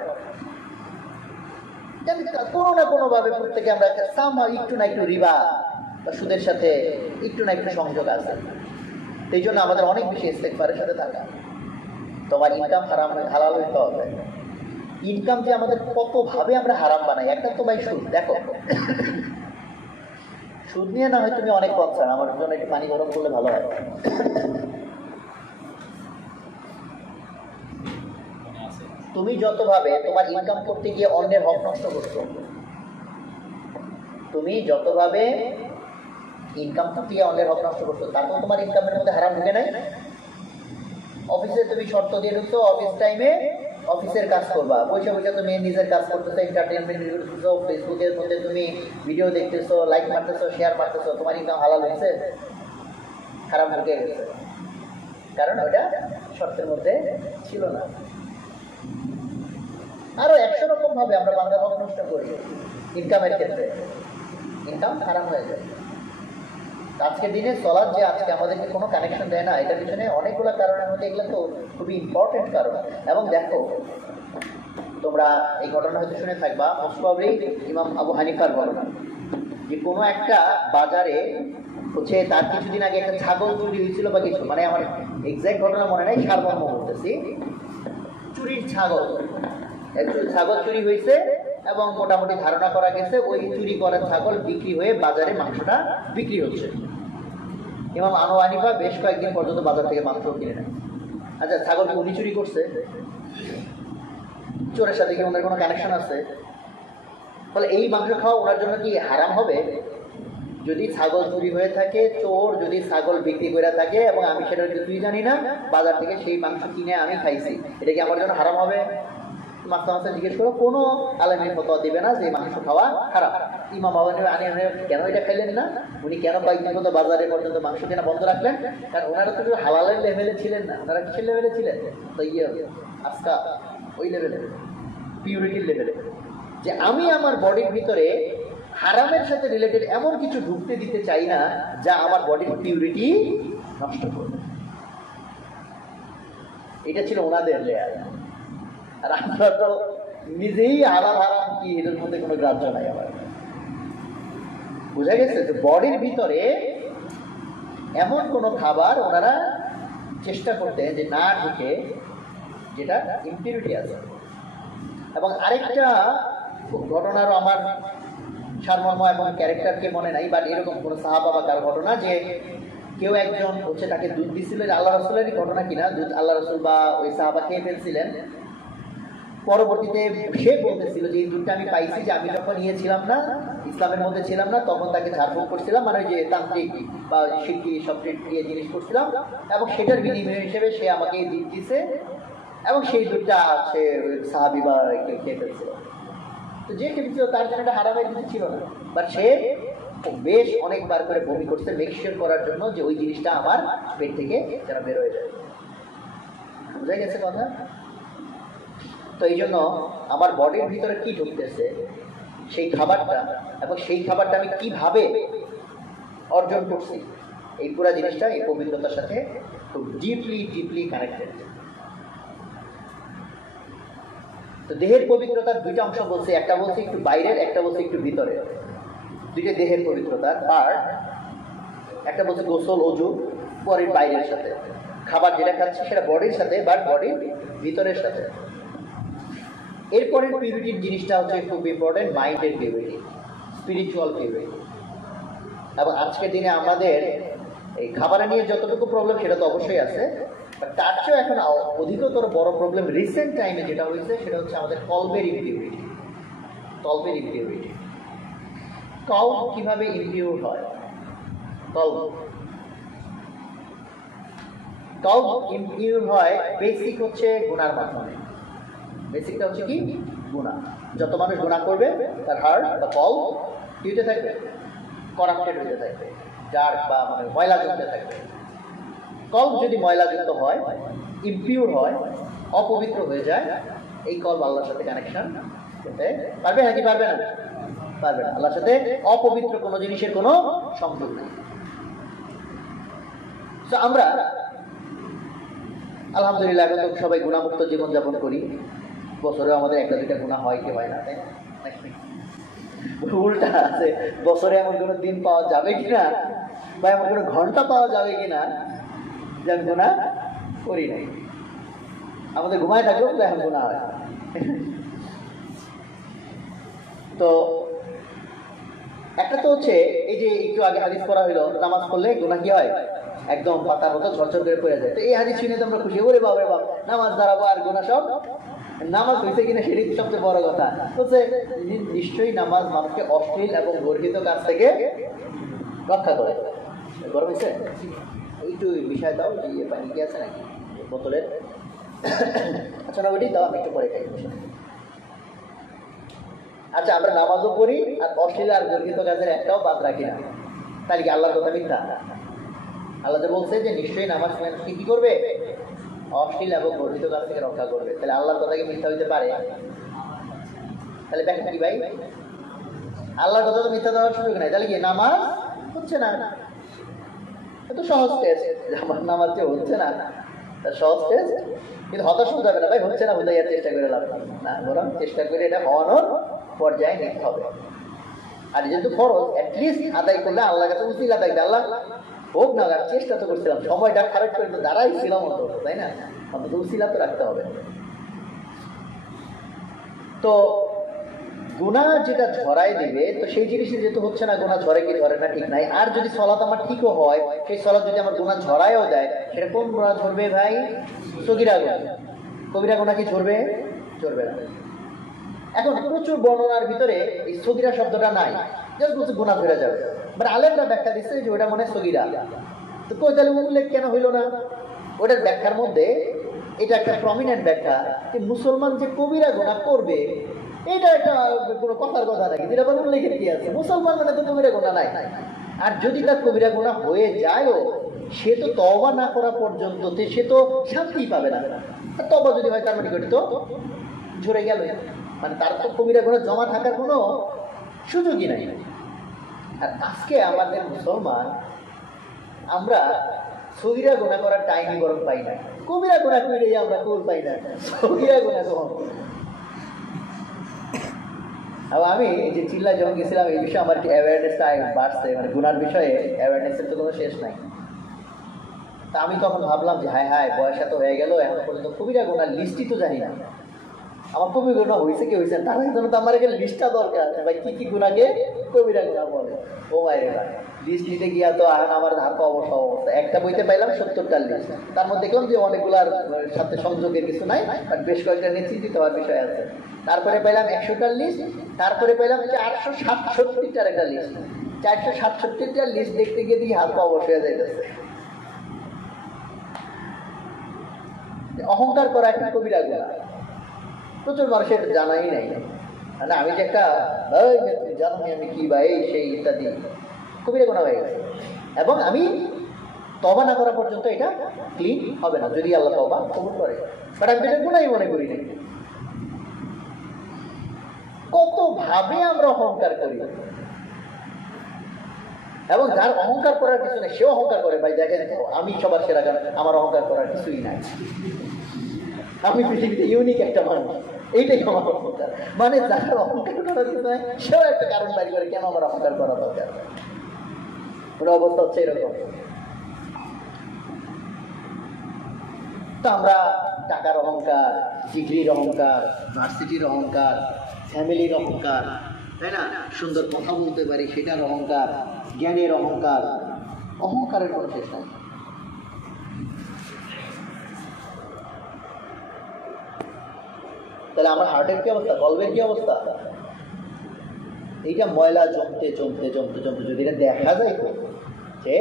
কোনো না কোনো ভাবে প্রত্যেকে আমরা একটু না একটু রিবা বা সুদের সাথে একটু না একটু সংযোগ আছে। সেই জন্য আমাদের অনেক বেশি ইস্তেগফারের সাথে থাকা। তোমার ইনকাম হালাল হইতে হবে। ইনকাম যে আমাদের কত ভাবে আমরা হারাম বানাই। একটা তো ভাই সুদ, দেখো সুদ নিয়ে না হয় তুমি অনেক কনসার্ন, আমার জন্য একটু পানি গরম করলে ভালো হয়। তুমি যতভাবে তোমার ইনকাম করতে গিয়ে অন্যের হক নষ্ট করছো, তুমি যতভাবে ইনকাম করতে গিয়ে অন্যের হক নষ্ট করছো, তারপর তোমার ইনকামের মধ্যে হারাম ঢুকে নাই। অফিসে তুমি শর্ত দিয়ে ঢুকছো, অফিস টাইমে অফিসের কাজ করবা, বসে বসে তুমি নিজের কাজ করতেছো, এন্টারটেনমেন্ট করতেছো, ফেসবুকের মধ্যে তুমি ভিডিও দেখতেছো, লাইক মারতেছো, শেয়ার মারতেছো, তোমার ইনকাম হালাল হয়েছে? হারাম ঢুকে গেছে, কারণ ওটা শর্তের মধ্যে ছিল না। আরো 100 রকম ভাবে আমরা বাংলা হক নষ্ট করি ইনকামের ক্ষেত্রে, ইনকাম হারাম হয়ে যায়। আজকের দিনে চলার যে আজকে আমাদেরকে কোনো কানেকশন দেয় না, এটার পিছনে অনেকগুলো কারণের মধ্যে এগুলো তো খুবই ইম্পর্টেন্ট কারণ। এবং দেখো তোমরা এই ঘটনা হয়তো শুনে থাকবা, মোস্ট প্রবাবলি ইমাম আবু হানিফার ঘটনা, যে কোনো একটা বাজারে হচ্ছে তার কিছুদিন আগে একটা ছাগল চুরি হয়েছিল বা কিছু, মানে আমার এক্সাক্ট ঘটনা মনে নাই, সারমর্ম বলতেছি। চুরির ছাগল, ছাগল চুরি হয়েছে এবং মোটামুটি ধারণা করা গেছে ওই চুরি করা ছাগল বিক্রি হয়ে বাজারে মাংসটা বিক্রি হচ্ছে। ইমাম আবু হানিফা বেশ কয়েকদিন পর্যন্ত বাজার থেকে মাংস কিনে নেয়। আচ্ছা, ছাগলকে উনি চুরি করছে, চোরের সাথে কি ওনার কোনো কানেকশন আছে? ফলে এই মাংস খাওয়া ওনার জন্য কি হারাম হবে? যদি ছাগল চুরি হয়ে থাকে, চোর যদি ছাগল বিক্রি করে থাকে এবং আমি সেটা কিছুই জানি না, বাজার থেকে সেই মাংস কিনে আমি খাইছি, এটা কি আমার জন্য হারাম হবে? মাস্টার মাস্টার জিজ্ঞেস করো, কোনো আলেমের ফতোয়া দিবে না যে মাংস খাওয়া খারাপ। ইমাম বাবা কেন এটা খাইলেন না? উনি কেন কয়েকদিন মতো বাজারে পর্যন্ত মাংস কেনা বন্ধ রাখলেন? কারণ ওনারা তো হালালের লেভেলে ছিলেন না, ওনারা কিসের লেভেলে ছিলেন? তো আজকা ওই লেভেলে, পিউরিটির লেভেলে, যে আমি আমার বডির ভিতরে হারামের সাথে রিলেটেড এমন কিছু ঢুকতে দিতে চাই না যা আমার বডির পিউরিটি নষ্ট করবে। এটা ছিল ওনাদের লেয়ার। আর আমরা তো নিজেই হারাম হারাম কি এটার মধ্যে কোনো গ্রাহ্য নাই আমার। বোঝা গেছে যে বডির ভিতরে এমন কোনো খাবার ওনারা চেষ্টা করতেন যে না ঢুকে যেটা ইম্পিউরিটি আছে। এবং আরেকটা ঘটনারও আমার সারমর্ম এবং ক্যারেক্টারকে মনে নাই, বাট এরকম কোনো সাহাবা বা কার ঘটনা যে কেউ একজন হচ্ছে তাকে দুধ দিছিল, আল্লাহ রসুলেরই ঘটনা কিনা, দুধ আল্লাহ রসুল বা ওই সাহাবা খেয়ে ফেলছিলেন। পরবর্তীতে সে বলতেছিল যে এই দুধটা আমি পাইছি যে আমি যখন নিয়েছিলাম না, ইসলামের মধ্যে ছিলাম না, তখন তাকে ঝাড়ফুঁক করছিলাম, মানে যে তান্ত্রিক বা শিল্পী সব দিয়ে জিনিস করছিলাম, এবং সেটার বিনিময় হিসেবে সে আমাকে দুধ দিছে এবং সেই দুধটা সে সাহাবি বা খেয়ে ফেলছিল। তো যে খেয়েছিল তার জন্য এটা হারামের কিছু ছিল না, বাট সে বেশ অনেকবার করে বমি করছে মেক শিওর করার জন্য যে ওই জিনিসটা আমার পেট থেকে যেন বের হয়ে যায়। বুঝা গেছে কথা? তো এই জন্য আমার বডির ভিতরে কি ঢুকতেছে সেই খাবারটা, এবং সেই খাবারটা আমি কিভাবে অর্জন করছি, এই পুরো জিনিসটা এই পবিত্রতার সাথে খুব ডিপলি কানেক্টেড। তো দেহের পবিত্রতার দুইটা অংশ বলছে, একটা বলছে একটু বাইরের, একটা বলছে একটু ভিতরের। দুইটা দেহের পবিত্রতার পার্ট, একটা বলছে গোসল অজু বডির বাইরের সাথে, খাবার যেটা খাচ্ছি সেটা বডির সাথে বাট বডির ভিতরের সাথে। এরপরের পিউরিটির জিনিসটা হচ্ছে খুব ইম্পর্টেন্ট, মাইন্ডের পিউরিটি, স্পিরিচুয়াল পিউরিটি। এবং আজকের দিনে আমাদের এই খাবার নিয়ে যতটুকু প্রবলেম সেটা তো অবশ্যই আছে, বাট তার চেয়েও এখন অধিকতর বড় প্রবলেম রিসেন্ট টাইমে যেটা হয়েছে সেটা হচ্ছে আমাদের কলবের ইম্পিউরিটি। কলবের ইম্পিউরিটি, কলব কিভাবে ইম্পিউর হয়? কলব ইম্পিউর হয় বেসিক হচ্ছে গুনার মাধ্যমে। বেসিকটা হচ্ছে কি? গুনাহ। যত মানুষ গুনাহ করবে তার হার্ট বা কলব কি হতে থাকবে? করাপ্টেড হতে থাকবে, ডার্ক বা মানে ময়লা জমতে থাকবে। কলব যদি ময়লাযুক্ত হয়, ইম্পিউর হয়, অপবিত্র হয়ে যায়, এই কলব আল্লাহর সাথে কানেকশন করতে পারবে নাকি পারবে না? পারবে না। আল্লাহর সাথে অপবিত্র কোনো জিনিসের কোনো সংযোগ নেই। তো আমরা আলহামদুলিল্লাহ এখন তো সবাই গুণামুক্ত জীবনযাপন করি, বছরে আমাদের একটা দুইটা গুনাহ হয় কি হয় না, তাই উল্টা আছে, বছরে এমন কোনো দিন পাওয়া যাবে কিনা বা এমন কোনো ঘন্টা পাওয়া যাবে কিনা যে আমি গুনাহ করি নাই। আমাদের ঘুমায় থাকলেও তো এখন গুনাহ হয়। তো একটা তো হচ্ছে এই যে একটু আগে হাদিস পড়া হইলো, নামাজ পড়লে গুনাহ কি হয়? একদম পাতার মতো ঝরঝর করে পড়ে যায়। তো এই হাদিস শুনে তো আমরা খুশি, ওরে বাবা বাবা নামাজ দাঁড়াবো আর গুনাহ সব, নামাজ হয়েছে কিনা সেটি সবচেয়ে বড় কথা হচ্ছে নিশ্চয়ই নামাজ মানুষকে অশ্লীল এবং গর্হিত কাজ থেকে রক্ষা করে। গরম হয়েছে? একটু বিষয় দাও, যে পানি কি আছে নাকি বোতলের? আচ্ছা না, ওইটি দাও, আমি একটু পরে খাই। আচ্ছা, আমরা নামাজও পড়ি আর অশ্লীল আর গর্হিত কাজের একটাও বাদ রাখি না, তাহলে কি আল্লাহর কথা মিথ্যা? আল্লাহ যে বলছে যে নিশ্চয়ই নামাজ মানুষকে কি করবে? অশ্লীল এবং গর্হিত কাজ থেকে রক্ষা করবে। তাহলে আল্লাহর কথা কি মিথ্যা হইতে পারে? তাহলে ব্যাখ্যা কি ভাই? আল্লাহর কথা তো মিথ্যা দেওয়ার সুযোগ নাই। তাহলে কি নামাজ হচ্ছে না? এত সহজ টেস্ট, আমার নামাজ যে হচ্ছে না তার সহজ টেস্ট। কিন্তু হতাশ হতে যাবে না ভাই, হচ্ছে না বুঝাইয়ার চেষ্টা করে লাভ না, বরং চেষ্টা করে এটা হওয়ানোর পর্যায়ে নিতে হবে। আর যেহেতু ফরজ, অ্যাটলিস্ট আদায় করলে আল্লাহর কাছে উচিত আদায়, আল্লাহ হোক না, চেষ্টা তো করছিলাম, সময়টা খারাপ করে তো দাঁড়াই ছিলাম অত, তাই না? অন্তত উচিলা তো রাখতে হবে। তো গুনাহ যেটা ঝরাই দিবে, তো সেই জিনিসটা যেহেতু হচ্ছে না, গুনাহ ঝরে কি ঝরে না ঠিক নাই। আর যদি সলাত আমার ঠিকও হয়, সেই সলাত যদি আমার গুনাহ ঝরাইও দেয়, সেটা কোন গুনাহ ঝরবে ভাই? সগীরা গুনাহ। কবিরা গুনাহ কি ঝরবে? ঝরবে না। এখন প্রচুর বর্ণনার ভিতরে এই সগিরা শব্দটা নাই, জাস্ট বলছে গুনাহ ধরে যাবে, বাট আলেমরা ব্যাখ্যা দিচ্ছে যে ওটা মনে সগিরা। তো কই তাহলে উল্লেখ কেন হইল না? ওটার ব্যাখ্যার মধ্যে এটা একটা প্রমিনেন্ট ব্যাখ্যা যে মুসলমান যে কবিরা গুনাহ করবে এটা একটা কোনো কথার কথা নাকি, যেটা আবার উল্লেখের কি আছে? মুসলমান মানে তো কবিরা গুনাহ নাই। আর যদি তার কবিরা গুনাহ হয়ে যায়ও, সে তো তওবা না করা পর্যন্ত সে তো শান্তি পাবে না। আর তওবা যদি হয় তার মানে গঠিত ঝরে গেল, মানে তার তো কবিরা গুনাহ জমা থাকার কোনো সুযোগই নাই। আর আজকে আমাদের মুসলমান আমরা সগীরা গুনাহ করার টাইমই বরং পাই না, কবিরা গুনাহ করে আমরা কোল পাই না, সগীরা গুনাহ কখন। আর আমি এই যে চিল্লা যখন গেছিলাম এই বিষয়ে আমার একটু অ্যাওয়ারনেসটা বাড়ছে, মানে গুনার বিষয়ে অ্যাওয়ারনেসের তো কোনো শেষ নাই। তা আমি তখন ভাবলাম যে হায় হায় বয়স এত হয়ে গেল, এখন পর্যন্ত কবিরা গুনার লিস্টই তো জানি না। আমার কবি গুনাহ হয়েছে কি হয়েছে তার জন্য তো আমার এখানে লিস্টটা দরকার, ভাই কি কি গুনাহকে কবিরা গুনাহ বলে। ও মায়ের লিস্ট নিতে গিয়া তো এখন আমার ধারটা অবস্থা একটা বইতে পাইলাম 70টা লিস্ট, তার মধ্যে দেখলাম যে অনেকগুলার সাথে সংযোগের কিছু নাই, আর বেশ কয়েকটা নেতৃত্ব হওয়ার বিষয় আছে। তারপরে পাইলাম 100টার লিস্ট, তারপরে পাইলাম 467টার একটা লিস্ট। 467টার লিস্ট দেখতে গিয়ে দিয়ে হাত পা অবশ হয়ে যাইতেছে। অহংকার করা একটা কবিরা গুনাহ, প্রচুর মানুষের জানাই নাই। মানে আমি যে একটা জানি আমি কি বা এই সেই ইত্যাদি কবিরা গুনাহ হয়ে গেছে, এবং আমি তওবা না করা পর্যন্ত এটা ক্লিন হবে না, যদি আল্লাহ তওবা কবুল করে। বাট আমি এটা গুনাহই মনে করি না। কত ভাবে আমরা অহংকার করি, এবং যার অহংকার করার কিছু নেই সেও অহংকার করে। ভাই দেখেন তো আমি সবার সেরা, আমার অহংকার করার কিছুই নাই, আমি পৃথিবীতে ইউনিক একটা মানুষ, এইটাই আমার অহংকার। মানে যার অহংকার করার কিছু নাই সেও একটা কারণ বাড়ি করে কেন আমার অহংকার করা দরকার। পুরো অবস্থা হচ্ছে এরকম। তো আমরা টাকার অহংকার, ডিগ্রির অহংকার, ভার্সিটির অহংকার, ফ্যামিলির অহংকার, তাই না, সুন্দর কথা বলতে পারি সেটার অহংকার, জ্ঞানের অহংকার, অহংকারের কোনো শেষ নাই। তাহলে আমার হার্টের কি অবস্থা, কলবের কি অবস্থা? এইটা ময়লা জমতে জমতে জমতে জমতে যদি এটা দেখা যায়, যে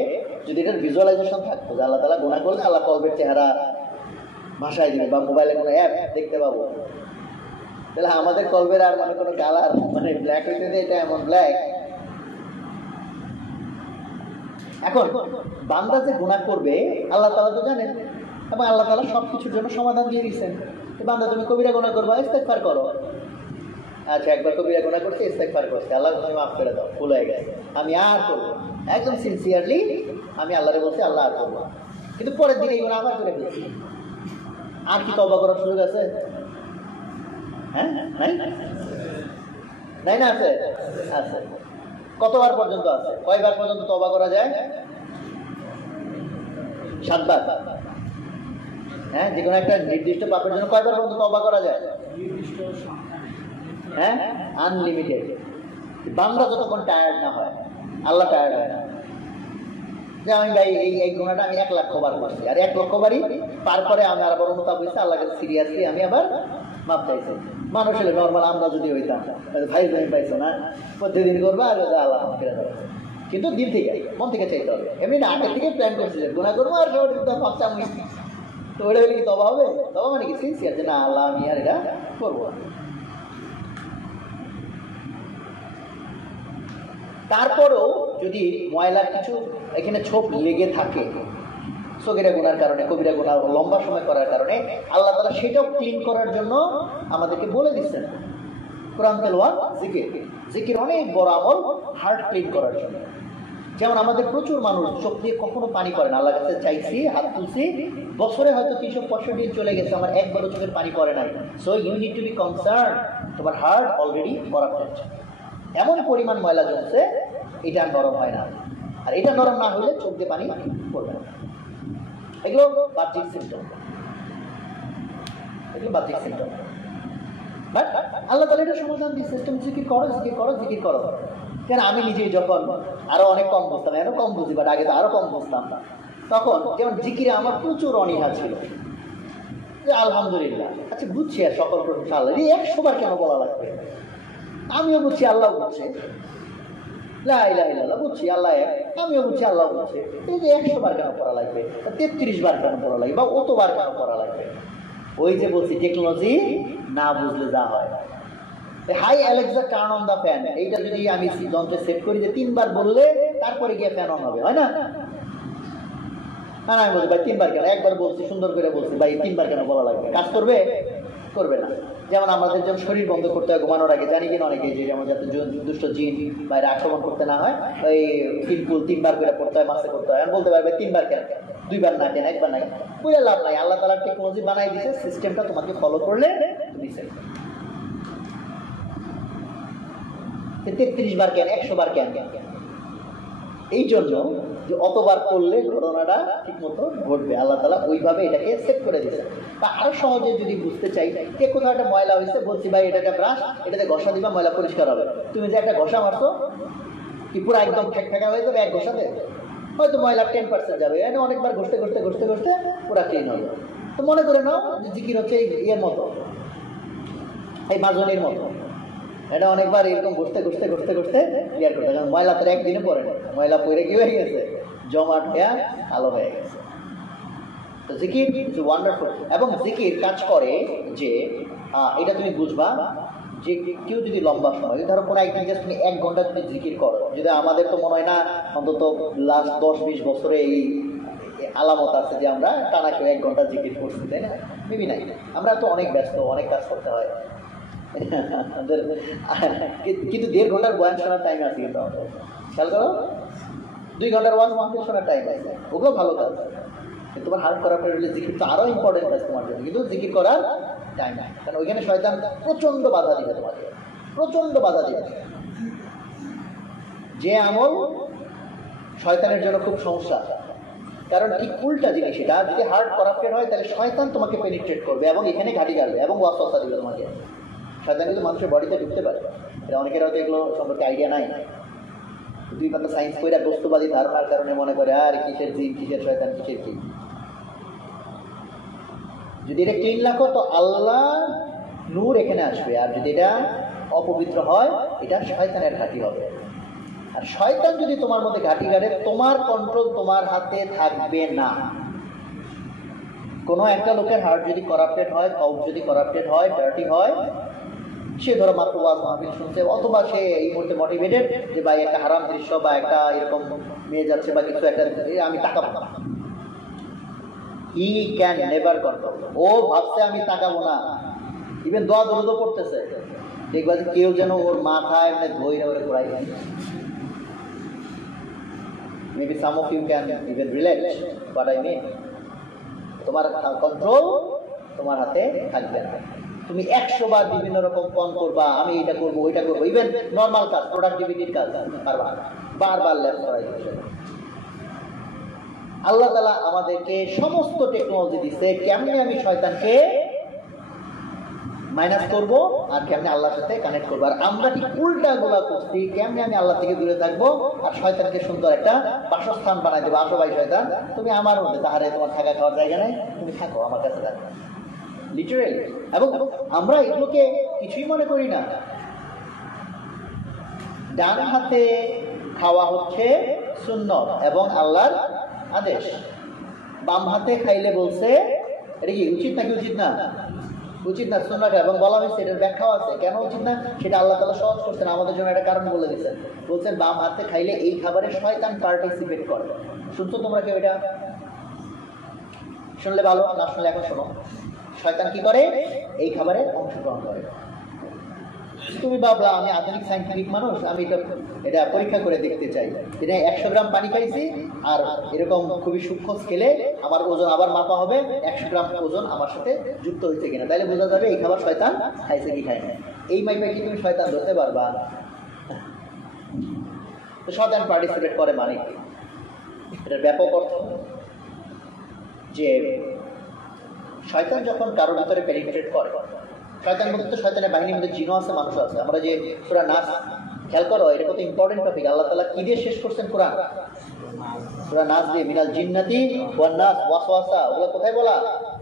যদি এটার ভিজুয়ালাইজেশন থাকতো যে আল্লাহ তাআলা গুনাহ করলে আল্লাহ কলবের চেহারা ভাষায় দিবে, বা মোবাইলে কোনো অ্যাপ দেখতে পাবো, তাহলে আমাদের কলবের আর মানে কোনো কালার মানে ব্ল্যাক হইতে দেয়, এটা এমন ব্ল্যাক। এখন বান্দা যে গুনাহ করবে আল্লাহ তাআলা তো জানেন, এবং আল্লাহ তাআলা সবকিছুর জন্য সমাধান দিয়ে দিচ্ছেন। বান্দা তুমি কবিরা গুনাহ করবা, ইস্তেগফার করো। আচ্ছা একবার কবিরা গুনাহ করছে, ইস্তেগফার করছে, আল্লাহ তুমি মাফ করে দাও, ভুল হয়ে গেছে, আমি আর করবো, একদম সিনসিয়ারলি আমি আল্লাহরে বলছি আল্লাহ আর করবো। কিন্তু পরের দিন এই গুনাহ আবার করে ফেলছি, আর কি তওবা করার সুযোগ আছে? হ্যাঁ নাই নাই না আছে? আছে। কতবার পর্যন্ত আছে? কয়বার পর্যন্ত তওবা করা যায়? 7 বার। হ্যাঁ, যে কোনো একটা নির্দিষ্ট পাপের জন্য কয়বার পর্যন্ত তওবা করা যায়? হ্যাঁ, আনলিমিটেড। বান্দা যতক্ষণ টায়ার্ড না হয়, আল্লাহ টায়ার্ড হয় না। যে আমি ভাই এই গুনাহটা আমি 1 লাখ বার করছি, আর 1 লক্ষ বারই পার করে আমি আবার অনুতাপ হয়েছে, আল্লাহ কাছে সিরিয়াসলি আমি আবার মাপ চাইছি। মানুষ হলে নর্মাল আমরা যদি হইতাম ভাই তুমি পাইছো না, প্রতিদিন করবো আর আল্লাহ মাফ করে দেবো। কিন্তু দিল থেকে মন থেকে চাইতে হবে, এমনি না আগে থেকে প্ল্যান করছি যে গুনাহ করবো আর সবার মাপ চাই। তো ওটা হলে কি তওবা হবে? তওবা মানে কি সিনসিয়ার, যে না আল্লাহ আমি আর এটা করবো। তারপরেও যদি ময়লার কিছু এখানে ছোপ লেগে থাকে সগীরা গুনার কারণে, কবিরা গুনাহ লম্বা সময় করার কারণে, আল্লাহ তাআলা সেটাও ক্লিন করার জন্য আমাদেরকে বলে দিচ্ছেন। কোরআন তেলাওয়াত, জিকির, জিকির অনেক বড় আমল হার্ট ক্লিন করার জন্য। যেমন আমাদের প্রচুর মানুষ চোখ দিয়ে কখনো পানি পড়ে না, আল্লাহর কাছে চাইছি, হাত তুলছি, বছরে হয়তো 365 দিন চলে গেছে, আমার একবারও চোখের পানি পড়ে নাই। So you need to be concern, তোমার হার্ট অলরেডি করাপ্টেড। এমন পরিমাণ ময়লা জমছে, এটা নরম হয় না, আর এটা নরম না হলে চোখ দিয়ে পানি পড়বে না। এগুলো বাহ্যিক সিমটম, এগুলো বাহ্যিক সিমটম। বাট আল্লাহ তাআলা এটা সমাধান দিচ্ছে, তুমি জিকির করো, জিকির করো, জিকির করো। কেন আমি নিজেই যখন আরো অনেক কম বুঝতাম, এরও কম বুঝি, বাট আগে তো আরো কম বুঝতাম, তখন যেমন জিকিরে আমার প্রচুর অনীহা ছিল। আলহামদুলিল্লাহ, আচ্ছা বুঝছি, আর সকল প্রশংসা আল্লাহ, 100 বার কেন বলা লাগবে? আমিও বুঝছি, আল্লাহ বুঝছে, লা ইলাহা ইল্লাল্লাহ বুঝছি, আল্লাহ এক, আমিও বুঝছি, আল্লাহ বুঝছে। এই যে 100 বার কেন পড়া লাগবে, 33 বার কেন পড়া লাগবে, বা অতবার কেন পড়া লাগবে? ওই যে বলছি, টেকনোলজি না বুঝলে যা হয়। Hi Alexa turn on the fan, এইটা যদি আমি যন্ত্রে সেট করি যে 3 বার বললে তারপরে গিয়ে ফ্যান অন হবে, হয় না? আমি বলছি ভাই 3 বার কেন, একবার বলছি, সুন্দর করে বলছি, ভাই 3 বার কেন বলা লাগবে? কাজ করবে? করবে না। যেমন আমাদের যখন শরীর বন্ধ করতে হয় ঘুমানোর আগে, জানি কিনা অনেকে, যে যেমন যাতে দুষ্ট জিন বাইরে আক্রমণ করতে না হয়, ওই তিনকুল 3 বার করে পড়তে হয়, মাসে করতে হয়। আমি বলতে পারবে 3 বার কেন, 2 বার না কেন, 1 বার না কেন, বুঝে লাভ নাই। আল্লাহ তাআলা টেকনোলজি বানাই দিয়েছে, সিস্টেমটা তোমাকে ফলো করলে তুমি সেভ। 33 বার কেন, 100 বার কেন? এই জন্য যে অতবার করলে ঘটনাটা ঠিক মতো ঘটবে, আল্লাহ তাআলা ওইভাবে এটাকে সেট করে দিয়েছে। বা আরো সহজে যদি বুঝতে চাই, কে কোথাও একটা ময়লা হয়েছে, বলছি ভাই এটা একটা ব্রাশ, এটাতে ঘষা দিবা, ময়লা পরিষ্কার হবে। তুমি যে একটা ঘষা মারছো, কি পুরো একদম ঠেকঠেকা হয়ে যাবে এক ঘষাতে? হয়তো ময়লা 10% যাবে, এটা অনেকবার ঘষতে ঘষতে ঘষতে ঘষতে পুরো ক্লিন হবে। তো মনে করে নাও যে জিকির হচ্ছে ইয়ের মতো, এই মাজনির মতো, এটা অনেকবার এরকম ঘষতে ঘষতে ঘষতে ঘষতে ক্লিয়ার করতে। কারণ ময়লা তো একদিনে পড়ে না, ময়লা পড়ে কি হয়ে গেছে, জমাট হয়ে আলো হয়ে গেছে। তো জিকির ইজ ওয়ান্ডারফুল। এবং জিকির কাজ করে যে, এটা তুমি বুঝবা যে কেউ যদি লম্বা সময়, ধরো কোনো একদিন জাস্ট তুমি 1 ঘন্টা যদি জিকির করো, যদি আমাদের তো মনে হয় না অন্তত লাস্ট 10-20 বছরে এই আলামত আছে যে আমরা টানা কেউ 1 ঘন্টা জিকির করছি, তাই না? মেবি নাই, আমরা তো অনেক ব্যস্ত, অনেক কাজ করতে হয়। কিন্তু 1.5 ঘন্টার বয়ান শোনার টাইম আছে, কিন্তু আমাদের খেয়াল করো, 2 ঘন্টার ওয়াজ মাহফিল শোনার টাইম আছে, ওগুলো ভালো কাজ। কিন্তু তোমার হার্ট করার পরে জিকির তো আরো ইম্পর্টেন্ট কাজ তোমার জন্য, কিন্তু জিকির করার টাইম নাই, কারণ ওইখানে শয়তান প্রচন্ড বাধা দিবে তোমাকে, প্রচন্ড বাধা দিবে। যে আমল শয়তানের জন্য খুব সমস্যা, কারণ ঠিক উল্টা জিনিস। এটা যদি হার্ট করাপ্টেড হয়, তাহলে শয়তান তোমাকে পেনিট্রেট করবে এবং এখানে ঘাটি গাড়বে এবং ওয়াসওয়াসা দিবে তোমাকে। শয়তান কিন্তু মানুষের বডিতে ঢুকতে পারে, এটা অনেকের হয়তো এগুলো সম্পর্কে আইডিয়া নাই। 2 পাতা সায়েন্স কইরা বস্তুবাদী ধারণার কারণে মনে করে আর কিসের জিন, কিসের শয়তান, কিসের কি। যদি এটা ক্লিন রাখো তো আল্লাহ নূর এখানে আসবে, আর যদি এটা অপবিত্র হয়, এটা শয়তানের ঘাঁটি হবে। আর শয়তান যদি তোমার মধ্যে ঘাঁটি গাড়ে, তোমার কন্ট্রোল তোমার হাতে থাকবে না। কোনো একটা লোকের হার্ট যদি করাপ্টেড হয়, কাউট যদি করাপ্টেড হয়, ডার্টি হয়, সে ধরো মাত্র ওয়াজ মাহফিল শুনছে, অথবা সে এই মুহূর্তে মোটিভেটেড যে ভাই একটা হারাম দৃশ্য বা একটা এরকম মেয়ে যাচ্ছে বা কিছু একটা, আমি তাকাবো না। He can never control. ও ভাবছে আমি তাকাবো না, ইভেন দোয়া দরুদও পড়তেছে, দেখবা যে কেউ যেন ওর মাথায় মানে ধৈর্য ওরে ঘোরাই দেয়। Maybe some of you can even relate what I mean. তোমার কন্ট্রোল তোমার হাতে থাকবে না। তুমি 100 বার বিভিন্ন রকম ফোন করবা, আমি এটা করবো, ওইটা করবো, ইভেন নর্মাল কাজ, প্রোডাক্টিভিটির কাজ পারবা, বারবার ল্যাপ করাই দিচ্ছে। আল্লাহ তাআলা আমাদেরকে সমস্ত টেকনোলজি দিচ্ছে, কেমনে আমি শয়তানকে মাইনাস করব আর কেমনে আল্লাহর সাথে কানেক্ট করবো। আর আমরা ঠিক উল্টা গুলা করছি, কেমনে আমি আল্লাহ থেকে দূরে থাকবো আর শয়তানকে সুন্দর একটা বাসস্থান বানাই দেবো। আসো ভাই শয়তান, তুমি আমার মধ্যে, তাহারে তোমার থাকা খাওয়ার জায়গা নেই, তুমি থাকো আমার কাছে থাকো, লিটারেলি। এবং আমরা এগুলোকে কিছুই মনে করি না। ডান হাতে খাওয়া হচ্ছে সুন্নত এবং আল্লাহর আদেশ, বাম হাতে খাইলে বলছে এটা কি উচিত নাকি উচিত না? উচিত না, সুন্নাত। এবং বলা হয়েছে এটার ব্যাখ্যাও আছে কেন উচিত না, সেটা আল্লাহ তাআলা সহজ করছেন আমাদের জন্য, একটা কারণ বলে দিচ্ছেন। বলছেন বাম হাতে খাইলে এই খাবারে শয়তান পার্টিসিপেট করে। শুনছো তোমরা কেউ এটা? শুনলে ভালো, না শুনলে এখন শোনো। শয়তান কি করে? এই খাবারে অংশগ্রহণ করে। তুমি ভাবলা আমি আধুনিক সায়েন্টিফিক মানুষ, আমি এটা পরীক্ষা করে দেখতে চাই, এটা 100 গ্রাম পানি খাইছি আর এরকম খুবই সূক্ষ্ম স্কেলে আমার ওজন আবার মাপা হবে, 100 গ্রাম ওজন আমার সাথে যুক্ত হয়েছে কিনা, তাহলে বোঝা যাবে এই খাবার শয়তান খাইছে কি খায় না। এই মাইপে কি তুমি শয়তান ধরতে পারবা? তো শয়তান পার্টিসিপেট করে মানে কি? এটার ব্যাপক অর্থ যে শয়তান যখন কারোর ভিতরে পেনিট্রেট করে, শয়তান বলতে তো শয়তানের বাহিনীর মধ্যে জিনও আছে, মানুষও আছে। আমরা যে সূরা নাস খেয়াল করো, এটা কত ইম্পর্টেন্ট টপিক। আল্লাহ তাআলা কি দিয়ে শেষ করছেন কোরআন? সূরা নাস দিয়ে মিনাল জিন্নাতি ওয়ান নাস ওয়াসওয়াসা, ওগুলো কোথায় বলা?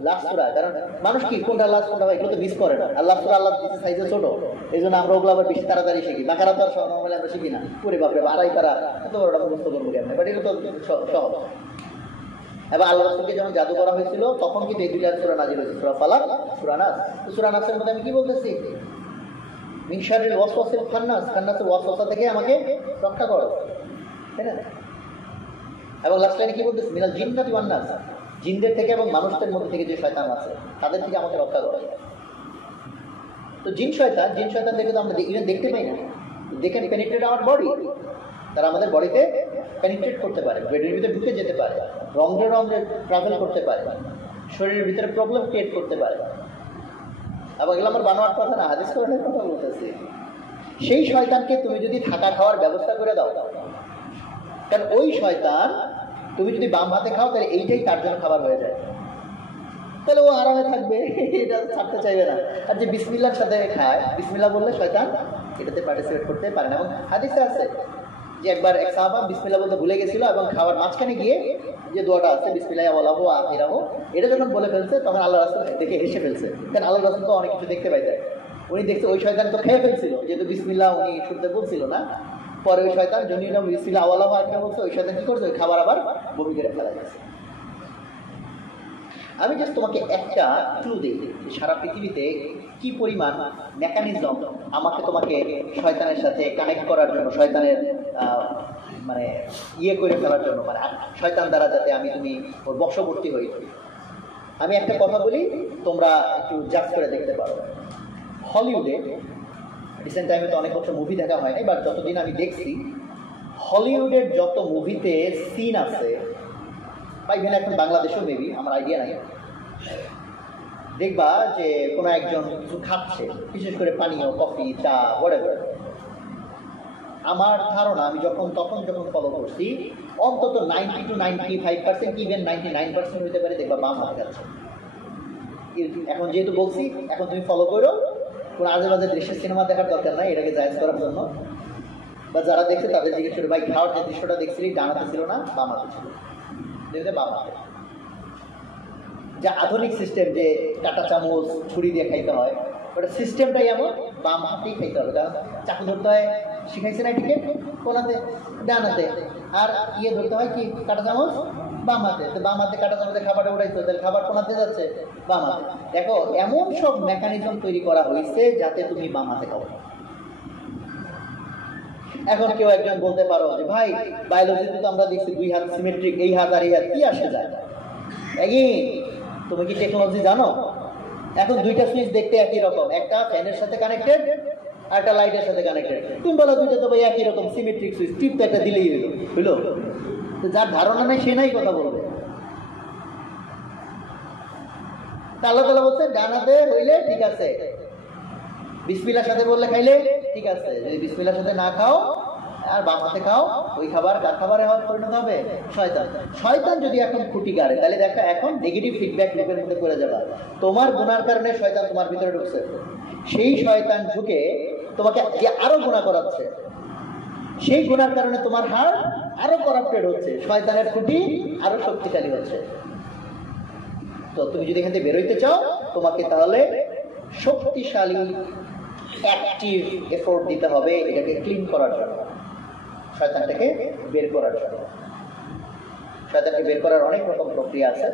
লাস্ট সূরা। কারণ মানুষ কি কোনটা লাস্ট কোনটা এগুলো তো মিস করে না। আল্লাহ সূরা আল্লাহ দিতে সাইজে ছোট, এই জন্য আমরা ওগুলো আবার বেশি তাড়াতাড়ি শিখি। বাকারা তো আর নর্মালি আমরা শিখি না, পুরে বাপরে আড়াই তারা এত বড়টা মুখস্থ করবো কেমন, বাট এগুলো তো সহজ। এবার আল্লাহ রাসূলকে যখন জাদু করা হয়েছিল তখন কিন্তু এই দুইটা সূরা নাযিল হয়েছে, সূরা ফালাক, সূরা নাস। তো সূরা নাসের মধ্যে আমি কি বলতেছি? মিন শাররিল ওয়াসওয়াসিল খান্নাস, খান্নাসের ওয়াসওয়াসা থেকে আমাকে রক্ষা করো, তাই না? এবং লাস্ট লাইনে কি বলতেছি? মিনাল জিন্নাতি ওয়ান নাস, জিনদের থেকে এবং মানুষদের মধ্যে থেকে যে শয়তান আছে তাদের থেকে আমাকে রক্ষা করো। তো জিন শয়তান দেখে তো আমরা দেখতে পাই না, দেখে পেনিট্রেট আওয়ার বডি, তারা আমাদের বডিতে পেনিট্রেট করতে পারে, বডির ভিতরে ঢুকে যেতে পারে, রন্ধ্রে রন্ধ্রে ট্রাভেল করতে পারে, শরীরের ভিতরে প্রবলেম ক্রিয়েট করতে পারে। আবার এগুলো আমার বানোয়ার কথা না, হাদিস কোরআনের কথা বলতেছি। সেই শয়তানকে তুমি যদি থাকা খাওয়ার ব্যবস্থা করে দাও, কারণ ওই শয়তান তুমি যদি বাম হাতে খাও তাহলে এইটাই তার জন্য খাবার হয়ে যায়, তাহলে ও আরামে থাকবে, এটা ছাড়তে চাইবে না। আর যে বিসমিল্লাহর সাথে খায়, বিসমিল্লাহ বললে শয়তান এটাতে পার্টিসিপেট করতে পারে না। এবং হাদিসে আছে যে একবার এক সাহাবা বিসমিল্লাহ বলতে ভুলে গেছিল এবং খাওয়ার মাঝখানে গিয়ে যে দোয়াটা আছে বিসমিল্লাহি আওয়ালাহু ওয়া আখিরাহু, এটা যখন বলে ফেলছে তখন আল্লাহ রাসূল দেখে হেসে ফেলছে। কারণ আল্লাহ রাসূল তো অনেক কিছু দেখতে পাইতেন, উনি দেখছে ওই শয়তান তো খেয়ে ফেলছিল, যেহেতু বিসমিল্লাহ উনি শুনতে বলছিল না। পরে ওই শয়তান জন্য বিসমিল্লাহ আওয়ালাহু ওয়া আখিরাহু বলছে, ওই শয়তান কি করছে? ওই খাবার আবার বমি করে ফেলা গেছে। আমি জাস্ট তোমাকে একটা ক্লু দিই, সারা পৃথিবীতে কি পরিমাণ মেকানিজম আমাকে তোমাকে শয়তানের সাথে কানেক্ট করার জন্য, শয়তানের মানে করে ফেলার জন্য, মানে শয়তান দ্বারা যাতে তুমি ওর বশবর্তী হই। আমি একটা কথা বলি, তোমরা একটু জাজ করে দেখতে পারো। হলিউডে রিসেন্ট টাইমে তো অনেক বছর মুভি দেখা হয়নি, বাট যতদিন আমি দেখছি হলিউডের যত মুভিতে সিন আছে, বা ইভেন এখন বাংলাদেশেও মেবি, আমার আইডিয়া নাই, দেখবা যে কোনো একজন কিছু খাচ্ছে, বিশেষ করে পানীয়, কফি, চা, হোয়াটএভার। আমার ধারণা আমি যখন ফলো করছি, অন্তত 90 to 95%, ইভেন 99% হইতে পারে, দেখবা বাম হাতে খাচ্ছে। এখন যেহেতু বলছি, এখন তুমি ফলো করো, কোনো আজে বাজে দৃশ্যের সিনেমা দেখার দরকার নাই এটাকে জায়েজ করার জন্য। বা যারা দেখছে তাদের জিজ্ঞেস করে, ভাই খাওয়ার যে দৃশ্যটা দেখছিলি ডান হাতে ছিল না বাম হাতে ছিল? দেখবে বাম হাতে। যে আধুনিক সিস্টেম, যে কাঁটা চামচ ছুরি দিয়ে খাইতে হয়, ওটা সিস্টেমটাই এমন, বাম হাতেই খাইতে হবে। কারণ চাকু ধরতে হয় শিখাইছে না টিকিট কোন হাতে? ডান হাতে। আর ধরতে হয় কি? কাঁটা চামচ বাম হাতে। তো বাম হাতে কাঁটা চামচে খাবারটা উঠাইতে, তাহলে খাবার কোন হাতে যাচ্ছে? বাম হাতে। দেখো এমন সব মেকানিজম তৈরি করা হয়েছে যাতে তুমি বাম হাতে খাও। এখন কেউ একজন বলতে পারো যে ভাই বায়োলজিতে তো আমরা দেখছি দুই হাত সিমেট্রিক, এই হাত আর এই হাত কি আসে যায়? তুমি কি টেকনোলজি জানো? এখন দুইটা সুইচ দেখতে একই রকম, একটা ফ্যানের সাথে কানেক্টেড আর একটা লাইটের সাথে কানেক্টেড। তুমি বলো দুইটা তো ভাই একই রকম সিমেট্রিক সুইচ, টিপ তো একটা দিলেই হইলো। তো যার ধারণা নেই সে নাই কথা বলবে। আল্লাহ তাআলা বলছে ডান হাতে হইলে ঠিক আছে, বিসমিল্লাহর সাথে বললে খাইলে ঠিক আছে, যদি বিসমিল্লাহর সাথে না খাও আর বাম হাতে খাও, ওই খাবার কার খাবারে পরিণত হবে? শয়তান। শয়তান যদি এখন খুঁটি গাড়ে, তাহলে দেখো এখন নেগেটিভ ফিডব্যাক লুপের মধ্যে পড়ে যাবে। তোমার গুনার কারণে শয়তান তোমার ভিতরে ঢুকছে, সেই শয়তান ঢুকে তোমাকে যে আরো গুনাহ করাচ্ছে, সেই গুনার কারণে তোমার হার্ট আরো করাপ্টেড হচ্ছে, শয়তানের খুঁটি আরো শক্তিশালী হচ্ছে। তো তুমি যদি এখান থেকে বেরোইতে চাও, তোমাকে তাহলে শক্তিশালী অ্যাক্টিভ এফোর্ট দিতে হবে এটাকে ক্লিন করার জন্য, শয়তানটাকে বের করার জন্য। শয়তানকে বের করার অনেক রকম প্রক্রিয়া আছে।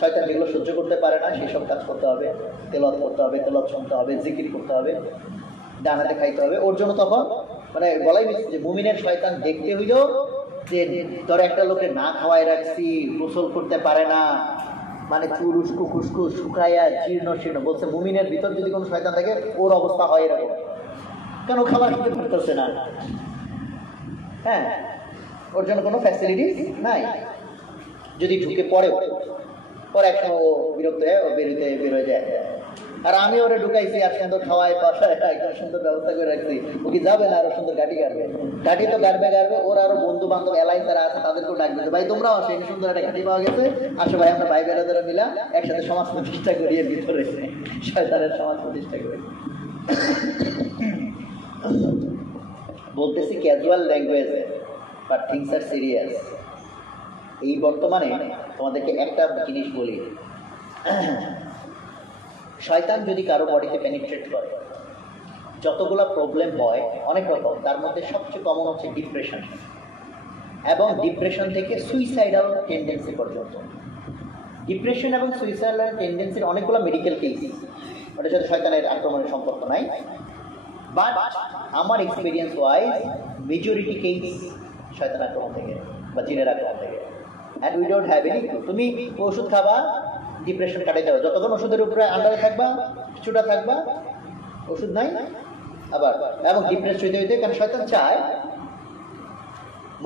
শয়তান যেগুলো সহ্য করতে পারে না সেই সব কাজ করতে হবে, তেলাওয়াত করতে হবে, তেলাওয়াত শুনতে হবে, জিকির করতে হবে, ডান হাতে খাইতে হবে। ওর জন্য তখন মানে বলাই হচ্ছে যে মুমিনের শয়তান দেখতে হইল যে ধর একটা লোকে না খাওয়াই রাখছি, গোসল করতে পারে না, মানে চুল উস্কু খুস্কু শুকায়া জীর্ণ শীর্ণ, বলছে মুমিনের ভিতর যদি কোনো শয়তান থাকে ওর অবস্থা হয় এরকম। কেন? খাবার খেতে পারতেছে না, হ্যাঁ, ওর জন্য কোনো ফ্যাসিলিটিস নাই। যদি ঢুকে পরে একসময় ও বিরক্ত হয়ে ও বেরোয় যায়। আর আমি ওরে ঢুকাইছি আর সুন্দর খাওয়াই পাশায় একদম সুন্দর ব্যবস্থা করে রাখছি, ও কি যাবে না আরো সুন্দর গাড়ি গাড়বে? গাড়ি তো গাড়বে, ওর আরো বন্ধু বান্ধব এলাই তারা আছে, তাদেরকেও ডাকবে, ভাই তোমরাও আসো, এখানে সুন্দর একটা গাড়ি পাওয়া গেছে, আসো ভাই আমরা ভাই বেড়াদারা মিলা একসাথে সমাজ প্রতিষ্ঠা করি, এর ভিতরে শয়তানের সমাজ প্রতিষ্ঠা করি। বলতেছি ক্যাজুয়াল ল্যাঙ্গুয়েজে, বাট থিংস আর সিরিয়াস। এই বর্তমানে তোমাদেরকে একটা জিনিস বলি, শয়তান যদি কারো বডিতে পেনিট্রেট করে, যতগুলো প্রবলেম হয় অনেক রকম, তার মধ্যে সবচেয়ে কমন হচ্ছে ডিপ্রেশন, এবং ডিপ্রেশন থেকে সুইসাইডাল টেন্ডেন্সি পর্যন্ত। ডিপ্রেশন এবং সুইসাইডাল টেন্ডেন্সির অনেকগুলো মেডিকেল কেস, ওটার সাথে শয়তানের আক্রমণের সম্পর্ক নাই, বাট আমার এক্সপিরিয়েন্স ওয়াইজ মেজরিটি কেস শয়তান আক্রমণ থেকে বা জিনের আক্রমণ থেকে। And we don't have any. তুমি ওষুধ খাবা, ডিপ্রেশন কাটে যাবে, যতক্ষণ ওষুধের উপরে আন্ডারে থাকবা, কিছুটা থাকবা, ওষুধ নাই আবার, এবং ডিপ্রেস হইতে হইতে, কারণ শয়তান চায়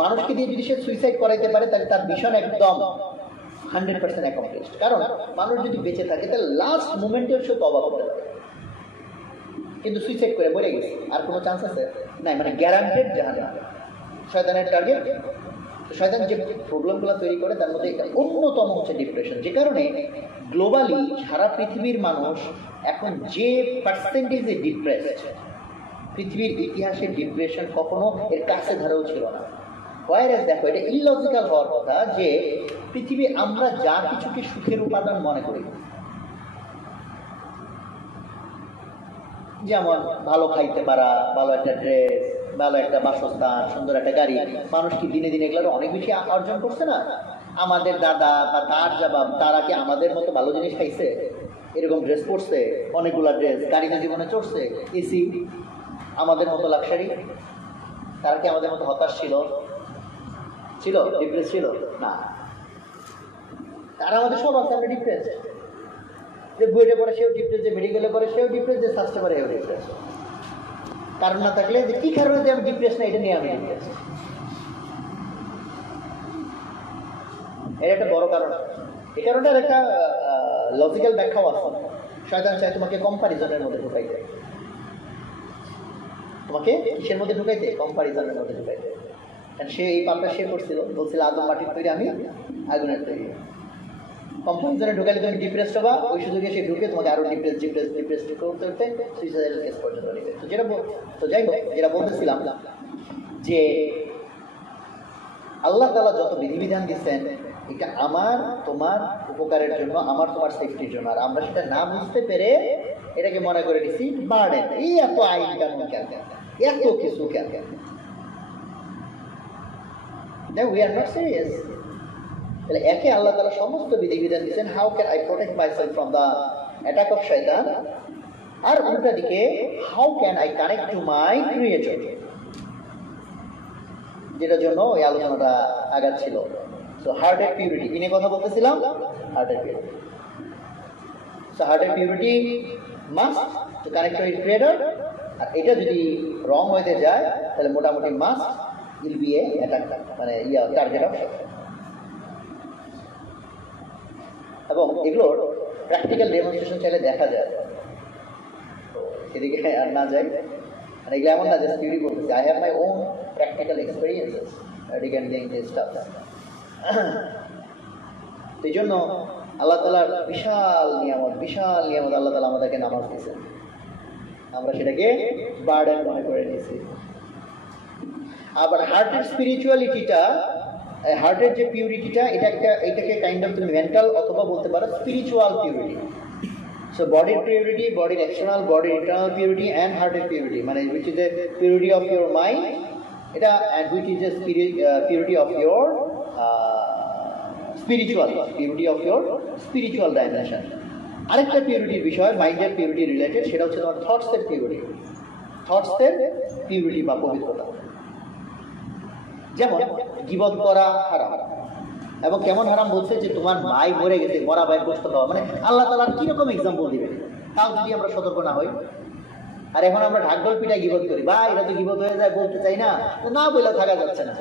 মানুষকে দিয়ে যদি সে সুইসাইড করাইতে পারে তাহলে তার মিশন একদম 100% অ্যাকমপ্লিশড। কারণ মানুষ যদি বেঁচে থাকে তাহলে লাস্ট মোমেন্টেও সে তওবা করতে পারে, কিন্তু সুইসাইড করে মরে গেছে আর কোনো চান্স আছে নাই, মানে গ্যারান্টেড জাহান্নাম। শয়তানের টার্গেট, শয়তান যে প্রবলেমগুলো তৈরি করে তার মধ্যে একটা অন্যতম হচ্ছে ডিপ্রেশন, যে কারণে গ্লোবালি সারা পৃথিবীর মানুষ এখন যে পার্সেন্টেজে ডিপ্রেসড, পৃথিবীর ইতিহাসে ডিপ্রেশন কখনো এর কাছে ধারেও ছিল না। ওয়াইরাস দেখো, এটা ইলজিক্যাল হওয়ার কথা যে পৃথিবী আমরা যা কিছুকে সুখের উপাদান মনে করি, যেমন ভালো খাইতে পারা, ভালো একটা ড্রেস, ভালো একটা বাসস্থান, সুন্দর একটা গাড়ি, মানুষ কি দিনে দিনে এগুলো অনেক বেশি অর্জন করছে না? আমাদের দাদা বা তার জবাব, তারা কি আমাদের মতো ভালো জিনিস খাইছে, এরকম ড্রেস পরছে, অনেকগুলা ড্রেস, গাড়িতে জীবনে চড়ছে, এসি, আমাদের মতো লাক্সারি? তারা কি আমাদের মতো হতাশ ছিল? ডিপ্রেস ছিল না। তারা আমাদের সব আছে, আমরা ডিপ্রেস। যে বইটা পড়ে সেও ডিপ্রেস, যে মেডিকেলে পড়ে সেও ডিপ্রেস, যে স্বাস্থ্য পারে সেও ডিপ্রেস। কারণ না থাকলে যে কি কারণে যে আমি ডিপ্রেস না, এটা নিয়ে আমি ডিপ্রেস, এটা একটা বড় কারণ। এই কারণটার একটা লজিক্যাল ব্যাখ্যাও আছে। শয়তান চায় তোমাকে কম্পারিজনের মধ্যে ঢুকাইতে, তোমাকে কিসের মধ্যে ঢুকাইতে? কম্পারিজনের মধ্যে ঢুকাইতে। সে এই পাপটা সে করছিল, বলছিল আদম মাটির তৈরি, আমি আগুনের তৈরি। কম্পারিজনে ঢুকাইলে তুমি ডিপ্রেসড হবা, ওই সুযোগে সে ঢুকে তোমাকে আরো ডিপ্রেস করতে করতে সুইসাইডাল কেস পর্যন্ত নিবে। তো যাই হোক, যেটা বলতেছিলাম যে আল্লাহ তাআলা যত বিধিবিধান দিচ্ছেন এটা আমার তোমার উপকারের জন্য, আমার তোমার সেফটির জন্য, আর আমরা সেটা না বুঝতে পেরে এটাকে মনে করে দিচ্ছি বার্ডেন। এই এত আইন কানুন কেন, এত কিছু কেন? We are not serious. তাহলে একে আল্লাহ তাআলা সমস্ত বিধিবিধান দিচ্ছেন, how can I protect myself from the attack of শয়তান, আর উল্টা দিকে how can I connect to my creator, যেটার জন্য ওই আলোচনাটা আগাচ্ছিল। সো হার্টের পিউরিটি নিয়ে কথা বলতেছিলাম, হার্টের পিউরিটি। সো হার্টের purity must to connect to it creator, আর এটা যদি রং হইতে যায় তাহলে মোটামুটি must will be a attack, মানে টার্গেট অফ শয়তান। এবং এগুলোর প্র্যাকটিক্যাল ডেমনস্ট্রেশন চাইলে দেখা যায়। তো সেদিকে আর না যাই, মানে এগুলো এমন না যে থিওরি বলতেছি, I have my own practical experiences regarding this staff. তো এই জন্য আল্লাহ তাআলার বিশাল নিয়ামত আল্লাহ তাআলা আমাদেরকে নামাজ দিয়েছেন, আমরা সেটাকে বার্ডেন মনে করে নিয়েছি। আবার হার্টের স্পিরিচুয়ালিটিটা, হার্টের যে পিউরিটিটা, এটাকে কাইন্ড অফ তুমি মেন্টাল অথবা বলতে পারো স্পিরিচুয়াল পিউরিটি। সো বডির পিউরিটি, বডির এক্সটার্নাল, বডির ইন্টারনাল পিউরিটি, অ্যান্ড হার্টের পিউরিটি, মানে which is a purity of your mind, এটা, and which is a purity of your spiritual dimension. আরেকটা পিউরিটির বিষয়, মাইন্ডের পিউরিটি রিলেটেড, সেটা হচ্ছে তোমার থটসের পিউরিটি বা পবিত্রতা। যেমন গীবত করা হারাম, এবং কেমন হারাম বলছে যে তোমার ভাই মরে গেছে, মরা ভাইয়ের গোশত খাওয়া, মানে আল্লাহ তাআলা কিরকম এক্সাম্পল দিবে তাও যদি আমরা সতর্ক না হই। আর এখন আমরা ঢাকঢোল পিটায় গীবত করি, ভাই এটা তো গীবত হয়ে যায়, বলতে চাই না, না বলে থাকা যাচ্ছে না।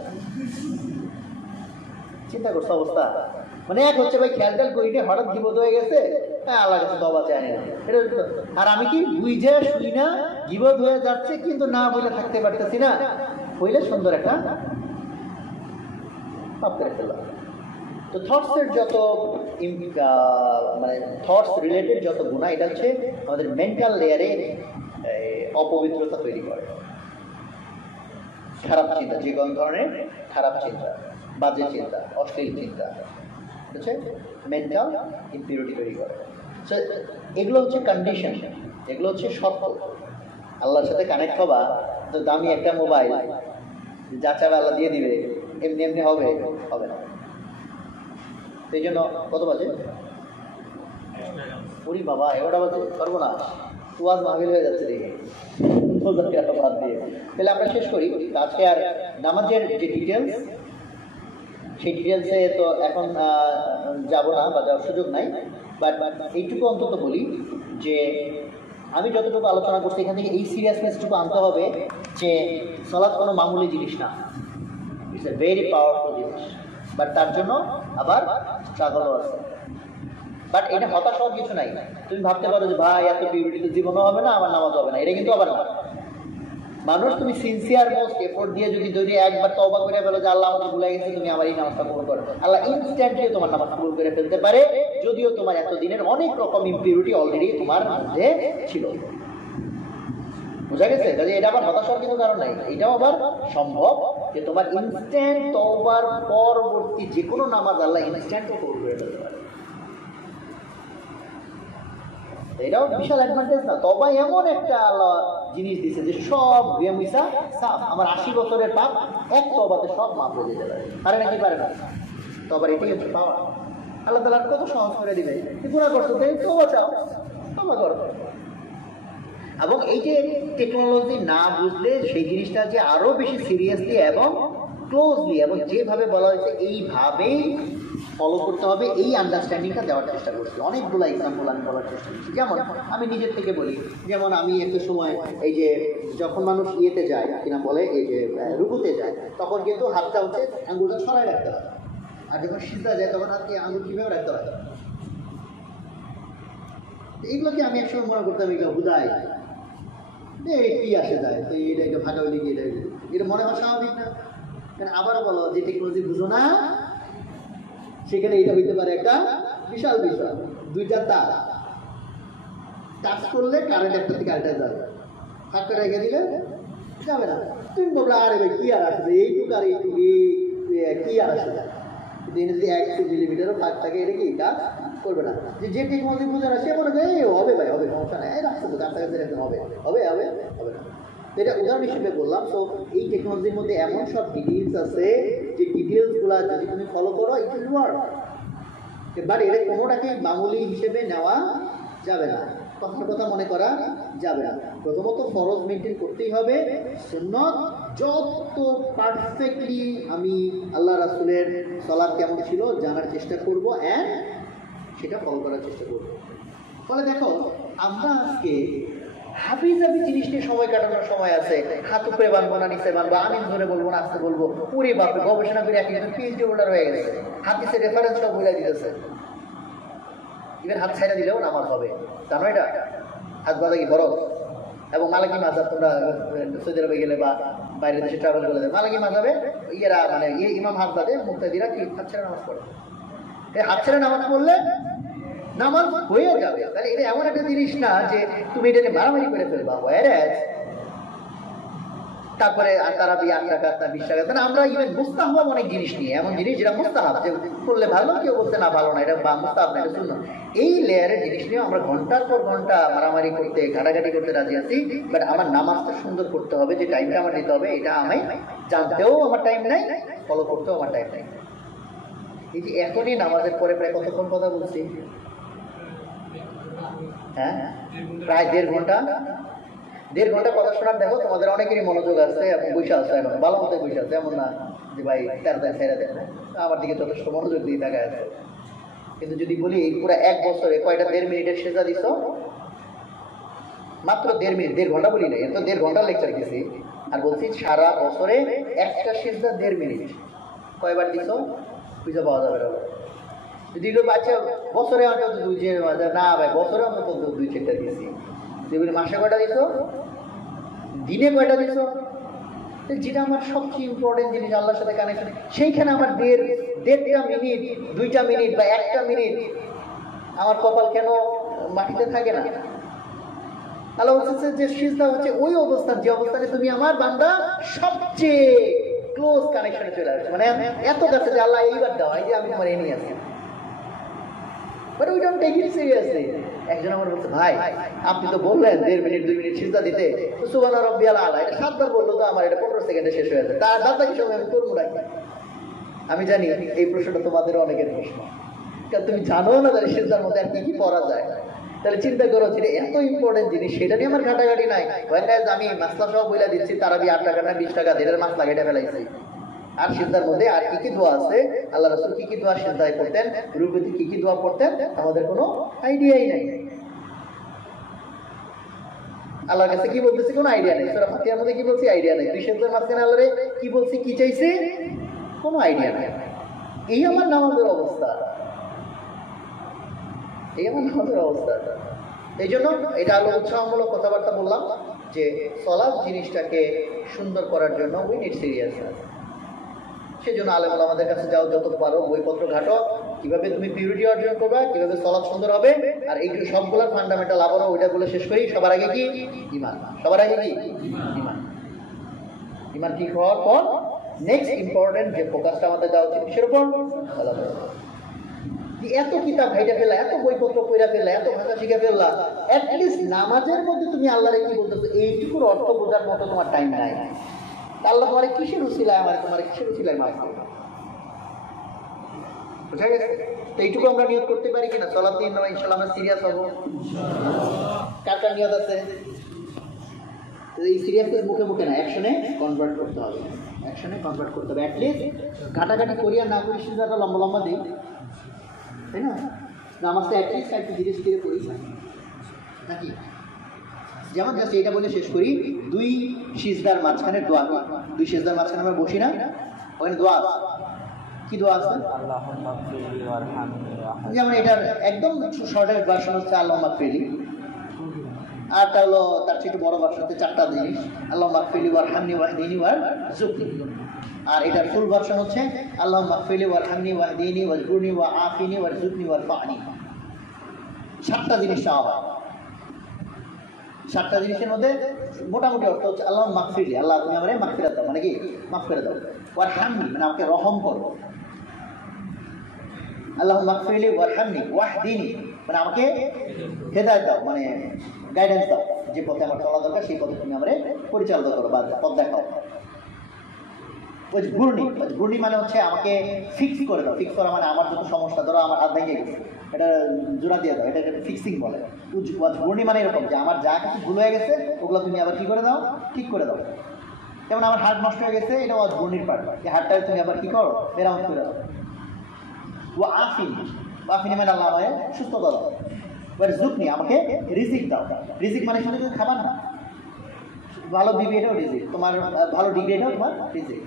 চিন্তা করছো অবস্থা, মানে এক হচ্ছে ভাই খেয়াল করি না, হঠাৎ গীবত হয়ে গেছে, হ্যাঁ আল্লাহ কাছে তওবা চাই না, এটা। আর আমি কি বুঝে শুই না, গীবত হয়ে যাচ্ছে কিন্তু না বলে থাকতে পারতেছি না, হইলে সুন্দর একটা পাপ করে ফেললাম। তো থটসের যত মানে থটস রিলেটেড যত গুনাহ, এটা হচ্ছে আমাদের মেন্টাল লেয়ারে অপবিত্রতা তৈরি করে। খারাপ চিন্তা, যে কোনো ধরনের খারাপ চিন্তা, বাজে চিন্তা, অশ্লীল চিন্তা হচ্ছে মেন্টাল ইমপিউরিটি তৈরি করে। সো এগুলো হচ্ছে কন্ডিশন, এগুলো হচ্ছে শর্ত। আল্লাহর সাথে কানেক্ট হবা, তো দামি একটা মোবাইল যা চাবে আল্লাহ দিয়ে দিবে, এমনি এমনি হবে হবে না। সেই জন্য কত বাজে? ওরে বাবা, 11টা বাজে, পারবো না, ওয়াজ মাহফিল হয়ে যাচ্ছে দেখে বাদ দিয়ে। তাহলে আমরা শেষ করি আজকে। আর নামাজের যে ডিটেলস, সেই ডিটেলসে তো এখন যাব না বা যাওয়ার সুযোগ নাই, বাট এইটুকু অন্তত বলি যে আমি যতটুকু আলোচনা করছি এখান থেকে এই সিরিয়াসনেসটুকু আনতে হবে যে সালাত কোনো মামুলি জিনিস না, ইটস এ ভেরি পাওয়ারফুল জিনিস, বাট তার জন্য আবার স্ট্রাগলও আছে। বাট এটা হতাশ হওয়ার কিছু নাই। তুমি ভাবতে পারো যে ভাই এত পিউরিটি তো জীবনও হবে না, আমার নামাজ হবে না, এটা কিন্তু আবার না। মানুষ তুমি সিনসিয়ার মোস্ট এফোর্ট দিয়ে যদি একবার তওবা করে ফেলো যে আল্লাহ আমাকে ভুলে গেছে, তুমি আমার এই নামাজটা কবুল করো, আল্লাহ ইনস্ট্যান্টলি তোমার নামাজ কবুল করে ফেলতে পারে, যদিও তোমার এতদিনের অনেক রকম ইমপিউরিটি অলরেডি তোমার মধ্যে ছিল। বোঝা গেছে? কাজে এটা আবার হতাশ হওয়ার কিছু কারণ নাই। এটাও আবার সম্ভব যে তোমার ইনস্ট্যান্ট তওবার পরবর্তী যে কোনো নামাজ আল্লাহ ইনস্ট্যান্টও কবুল করে ফেলতে পারে। এটাও বিশাল অ্যাডভান্টেজ না? তওবা এমন একটা আল্লাহ জিনিস দিছে যে সব বেমিসা সাফ, আমার 80 বছরের পাপ এক তওবাতে সব মাফ হয়ে যেতে পারে। পারে নাকি পারে না? তওবার এটাই হচ্ছে পাওয়া। আল্লাহ তাআলা কত সহজ করে দিবে। গুনাহ করতে দেয়, তওবা চাও, তওবা করো। এবং এই যে টেকনোলজি না বুঝলে সেই জিনিসটা যে আরো বেশি সিরিয়াসলি এবং ক্লোজলি এবং যেভাবে বলা হয়েছে এইভাবেই ফলো করতে হবে, এই আন্ডারস্ট্যান্ডিংটা দেওয়ার চেষ্টা করছি। অনেকগুলো এক্সাম্পল আমি বলার চেষ্টা করছি। যেমন আমি নিজের থেকে বলি, যেমন আমি একটা সময় এই যে যখন মানুষ ইয়েতে যায় কিনা বলে এই যে রুকুতে যায়, তখন কিন্তু হাতটা হচ্ছে আঙ্গুলটা সরাই রাখতে হয়, আর যখন সিজদা যায় তখন হাতকে আঙ্গুল কীভাবে রাখতে হয়। এইগুলোকে আমি একসময় মনে করতাম এগুলো হুদাই কি আসে যায়, তো এটা একটা ভাগা হইলে গিয়ে এটা মনে হয় স্বাভাবিক না। কারণ আবারও বলো যে টেকনোলজি বুঝো না, সেখানে এটা হইতে পারে একটা বিশাল বিষয়। দুইটা তার টাচ করলে কারেন্ট একটা থেকে আরেকটা যাবে, হাতটা রেখে দিলে যাবে না। তুমি বললো আরে ভাই কি আর আসবে, এইটুকু আর এইটুকু কি আর আসে যায়, কিন্তু যদি 100 মিলিমিটারও ফাঁক থাকে এটা কি কাজ করবে না। যে টেকনোলজি বুঝে না সে মনে করে হবে ভাই হবে, সমস্যা নেই, রাখতে হবে হবে হবে হবে না। এটা উদাহরণ হিসেবে বললাম। তো এই টেকনোলজির মধ্যে এমন সব ডিটেলস আছে যে ডিটেলসগুলো যদি তুমি ফলো করো ইট উইল ওয়ার্ক, বাট এটা কোনোটাকে মামুলি হিসেবে নেওয়া যাবে না, কথার কথা মনে করা যাবে না। প্রথমত ফরজ মেনটেন করতেই হবে, সুন্নাত যত পারফেক্টলি আমি আল্লাহ রাসূলের সালাত কেমন ছিল জানার চেষ্টা করব অ্যান্ড সেটা ফলো করার চেষ্টা করব। ফলে দেখো আমরা আজকে হাবি জাবি জিনিস নিয়ে সময় কাটানোর সময় আছে, হাত উপরে বানবো না নিচে বানবো, আমিন ধরে বলবো না আস্তে বলবো, পুরে বাপরে গবেষণা করে একজন পিএইচডি হোল্ডার হয়ে গেছে, হাদিসে রেফারেন্সটাও বলে দিতেছে। ইভেন হাত ছাইড়া দিলেও নামাজ হবে, জানো এটা? হাত বাঁধা কি ফরজ? এবং মালিকি মাযহাব, তোমরা সৌদি আরবে গেলে বা বাইরের দেশে ট্রাভেল করলে মালিকি মাযহাবে ইয়েরা মানে ইমাম হাত বাঁধে, মুক্তাদিরা কি হাত ছেড়ে নামাজ পড়ে। এই হাত ছেড়ে নামাজ পড়লে নামাজ হয়ে যাবে। তাহলে এটা এমন একটা জিনিস না যে তুমি এটাকে মারামারি করে ফেলবা। তারপরে তারা 8 টাকা 20 টাকা, মানে আমরা ইভেন মুস্তাহাব অনেক জিনিস নিয়ে, এমন জিনিস যেটা মুস্তাহাব, যে করলে ভালো, কেউ বলতে না ভালো না, এটা মুস্তাহাব না, এটা সুন্নাত, এই লেয়ারের জিনিস নিয়ে আমরা ঘন্টার পর ঘন্টা মারামারি করতে ঘাটাঘাটি করতে রাজি আছি। বাট আমার নামাজটা সুন্দর করতে হবে, যে টাইমটা আমার দিতে হবে, এটা আমি জানতেও আমার টাইম নাই, ফলো করতেও আমার টাইম নাই। এই যে এখনই নামাজের পরে প্রায় কতক্ষণ কথা বলছি? হ্যাঁ, প্রায় 1.5 ঘন্টা। 1.5 ঘন্টা কথা শোনার দেখো তোমাদের অনেকেরই মনোযোগ আছে এবং বৈশা আছে, এখন ভালো মতো বৈশা আছে, এমন না যে ভাই তাড়াতাড়ি ছেড়ে দেন, আমার দিকে যথেষ্ট মনোযোগ দিয়ে থাকা আছে। কিন্তু যদি বলি এই পুরো 1 বছরে কয়টা 1.5 মিনিটের সেজা দিছ? মাত্র 1.5 মিনিট, 1.5 ঘন্টা বলি না, এর তো 1.5 ঘন্টার লেকচার গেছি। আর বলছি সারা বছরে একটা সেজা 1.5 মিনিট, কয়বার দিছ খুঁজে পাওয়া যাবে না। যদি আচ্ছা বছরে অন্তত 2 না ভাই, বছরে অন্তত 2-4টা দিয়েছি। যদি মাসে কয়টা দিছ, দিনে কয়টা দিছ, যেটা আমার সবচেয়ে ইম্পর্টেন্ট জিনিস আল্লাহর সাথে কানেকশন, সেইখানে আমার 1.5টা মিনিট 2টা মিনিট বা 1টা মিনিট আমার কপাল কেন মাটিতে থাকে না? আল্লাহ বলছে যে সিজদা হচ্ছে ওই অবস্থান যে অবস্থানে তুমি আমার বান্দা সবচেয়ে ক্লোজ কানেকশনে চলে আসছে, মানে এত কাছে যে আল্লাহ এইবার দাও, এই যে আমি তোমার এনে আছি, but we don't take it seriously. একজন আমার বলছে, ভাই আপনি তো বললেন 1.5 মিনিট 2 মিনিট সিজদা দিতে, তো সুবহান রাব্বিয়াল আলা এটা 7 বার বললো, তো আমার এটা 15 সেকেন্ডে শেষ হয়ে যায়, তার দাদা কি সময় আমি করবো না? আমি জানি এই প্রশ্নটা তোমাদের অনেকের প্রশ্ন, কারণ তুমি জানো না তাহলে সিজদার মধ্যে আর কি কি পড়া যায়। তাহলে চিন্তা করো যে এত ইম্পর্টেন্ট জিনিস, সেটা নিয়ে আমার ঘাটাঘাটি নাই। আমি মাসলা সব বইলা দিচ্ছি, তারা 8 টাকা না 20 টাকা দিয়ে মাসলা কেটে ফেলাইছি। আর সিজদার মধ্যে আর কি কি দোয়া আছে, আল্লাহ রাসূল কি কি দোয়া সিজদায় করতেন, রুকুতে কি কি দোয়া পড়তেন, আমাদের কোনো আইডিয়াই নাই। আল্লাহর কাছে কি বলতেছি কোনো আইডিয়া নেই। সূরা ফাতিহার মধ্যে কি বলছি আইডিয়া নেই। দুই সিজদার মাঝখানে আল্লাহরে কি বলছি, কি চাইছে, কোনো আইডিয়া নেই। এই আমার নামাজের অবস্থা, এই আমার নামাজের অবস্থা। এই জন্য এটা আলো উৎসাহমূলক কথাবার্তা বললাম যে সালাত জিনিসটাকে সুন্দর করার জন্য উই নিড সিরিয়াসনেস। সেজন্য আলেম ওলামাদের কাছে যাও, যত পারো বইপত্র ঘাটো, কিভাবে তুমি পিউরিটি অর্জন করবা, কিভাবে সালাত সুন্দর হবে। আর এইগুলো সবগুলোর ফান্ডামেন্টাল আবারও ওইটা বলে শেষ করি, সবার আগে কি ঈমান, সবার আগে কি ঈমান। ঈমান ঠিক হওয়ার পর নেক্সট ইম্পর্টেন্ট যে ফোকাসটা আমাদের দেওয়া উচিত কিসের উপর, সালাত। এত কিতাব ঘাইটা ফেলা, এত বইপত্র পড়া ফেলা, এত ভাষা শিখে ফেললা, অ্যাটলিস্ট নামাজের মধ্যে তুমি আল্লাহরে কি বলতেছো এইটুকুর অর্থ বোঝার মতো তোমার টাইম নাই। আল্লাহ তোমার কিসের উসিলায়, আমার তোমার কিসের উসিলায় মাফ করবে, বুঝা গেছে? তো এইটুকু আমরা নিয়ত করতে পারি কিনা সালাত নিয়ে আমরা ইনশাআল্লাহ আমরা সিরিয়াস হবো। কার কার নিয়ত আছে? এই সিরিয়াসনেস মুখে মুখে না, অ্যাকশনে কনভার্ট করতে হবে, অ্যাকশনে কনভার্ট করতে হবে। অ্যাটলিস্ট ঘাটাঘাটি করি আর না করি সিদ্ধাটা লম্বা লম্বা দিই, তাই না? নামাজটা অ্যাটলিস্ট একটু ধীরে ধীরে করি নাকি? যেমন জাস্ট এইটা বলে শেষ করি, 2 সিজদার মাঝখানে দোয়া, 2 সিজদার মাঝখানে আমরা বসি না, ওখানে দোয়া আছে। কি দোয়া আছে? যেমন এটার একদম শর্টেস্ট ভার্সন হচ্ছে আল্লাহুম্মা মাগফিরলি, আর তার হলো তার চেয়ে একটু বড় ভার্সন হচ্ছে 4টা জিনিস, আল্লাহুম্মা মাগফিরলি ওয়ারহামনি ওয়াহদিনি ওয়ারযুকনি। আর এটার ফুল ভার্সন হচ্ছে আল্লাহুম্মা মাগফিরলি ওয়ারহামনি ওয়াহদিনি ওয়াজবুরনি ওয়াআফিনি ওয়ারযুকনি ওয়ারফানি। 7টা জিনিস চাওয়া হয়। 7টা জিনিসের মধ্যে মোটামুটি অর্থ হচ্ছে আল্লাহুম্মা মাগফিরলি, আল্লাহ তুমি আমারে মাগফিরাত দাও, মানে কি মাফ করে দাও। ওয়ারহামনি মানে আমাকে রহম করো। আল্লাহুম্মা মাগফিরলি ওয়ারহামনি ওয়াহদিনি মানে আমাকে হেদায়েত দাও, মানে গাইডেন্স দাও, যে পথে আমার চলা দরকার সেই পথে তুমি আমারে পরিচালিত করো বা পথ দেখাও। ওয়াজবুরনি মানে হচ্ছে আমাকে ফিক্স করে দাও। ফিক্স করা মানে আমার যত সমস্যা, ধরো আমার হাত ভেঙে গেছে, এটা জোড়া দিয়ে দাও, এটা ফিক্সিং বলে। ওয়াজবুরনি মানে এরকম যে আমার যা কিছু ভুল হয়ে গেছে ওগুলো তুমি আবার কি করে দাও, ঠিক করে দাও। যেমন আমার হার্ট নষ্ট হয়ে গেছে, এটা ওয়াজবুরনির পার্ট, এই হার্টটাকে তুমি আবার কি করো, মেরামত করে দাও। ওয়াফিনি মানে আল্লাহ আমায় সুস্থতা দাও। ওয়ারযুকনি আমাকে রিজিক দাও। রিজিক মানে শুধু খাবার না, ভালো বিবি এটাও রিজিক, তোমার ভালো ডিগ্রি এটাও তোমার রিজিক।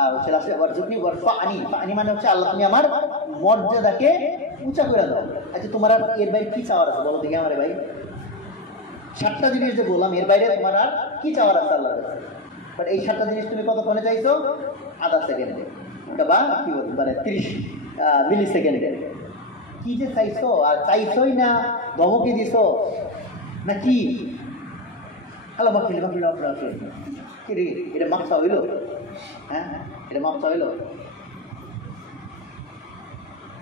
আর হচ্ছে লাস্টে ওয়ারযুকনি ওয়ারফানি, ফানি মানে হচ্ছে আল্লাহ তুমি আমার মর্যাদাকে উঁচা করে দাও। আচ্ছা তোমার আর এর বাইরে কি চাওয়ার আছে বলো দেখি আমার ভাই? 7টা জিনিস যে বললাম এর বাইরে তোমার আর কি চাওয়ার আছে আল্লাহর কাছে? বাট এই 7টা জিনিস তুমি কতক্ষণে চাইছো? আধা সেকেন্ডে বা কি বলবো মানে 30 মিলি সেকেন্ডে। কি যে চাইছো, আর চাইছোই না ধমকি দিছো না কি? আল্লাহ মাগফিরলি মাগফিরলি মাগফিরলি কি রে, এটা মাপসা হইল? হ্যাঁ এটা মাপসা হইল?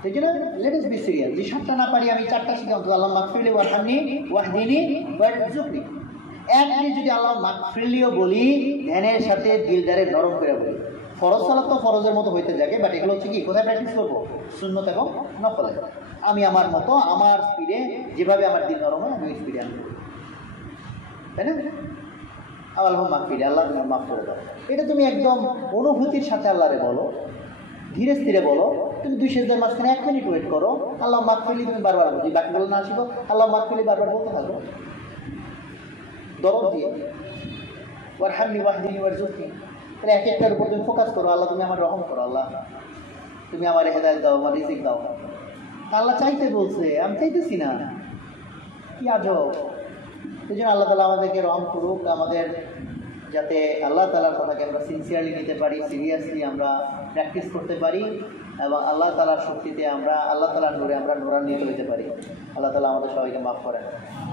সেই জন্য লেট আস বি সিরিয়াস। যে 7টা না পারি আমি 4টা শিখে অন্তত আল্লাহ মাগফিরলি ওয়ারহামনি ওয়াহদিনি ওয়ারযুকনি। একদিন যদি আল্লাহ মাগফিরলিও বলি ধ্যানের সাথে দিলদারে নরম করে বলি। ফরজ সালাত তো ফরজের মতো হইতে থাকে, বাট এগুলো হচ্ছে কি কোথায় প্র্যাকটিস করবো? সুন্নত এবং নফলে। আমি আমার মতো আমার স্পিডে যেভাবে আমার দিল নরম হয় আমি ওই স্পিডে আনবো, তাই না? আল্লাহ মাগফিরলি, আল্লাহ মাফ করে দাও, এটা তুমি একদম অনুভূতির সাথে আল্লাহরে বলো, ধীরে স্থিরে বলো। তুমি 2 সিজদার মাঝখানে 1 মিনিট ওয়েট করো, আল্লাহ মাগফিরলি তুমি বারবার বলো, যদি বাকিগুলো না শিখো আল্লাহ মাগফিরলি বারবার বলতে থাকো দরদ দিয়ে। ওয়ারহামনি ওয়াহদিনি ওয়ারযুকনি, তাহলে এক একটার উপর তুমি ফোকাস করো। আল্লাহ তুমি আমার রহম করো, আল্লাহ তুমি আমার হেদায়েত দাও, আমার রিজিক দাও। আল্লাহ চাইতে বলছে, আমি চাইতেছি না, কি আজব। সেই জন্য আল্লাহ তাআলা আমাদেরকে রহম করুক, আমাদের যাতে আল্লাহ তাআলার কথাকে আমরা সিনসিয়ারলি নিতে পারি, সিরিয়াসলি আমরা প্র্যাকটিস করতে পারি। এবং আল্লাহ তাআলার শক্তিতে আমরা আল্লাহ তাআলার নূরে আমরা নূরান্বিত হতে পারি। আল্লাহ তাআলা আমাদের সবাইকে মাফ করেন।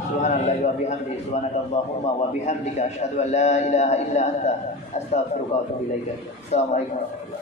সুবহানাল্লাহি ওয়া বিহামদিহি সুবহানাকাল্লাহুম্মা ওয়া বিহামদিকা আশহাদু আল্লা ইলাহা ইল্লা আনতা আস্তাগফিরুকা ওয়া আতুবু ইলাইক। আসসালামু আলাইকুম ওয়া রাহমাতুল্লাহ।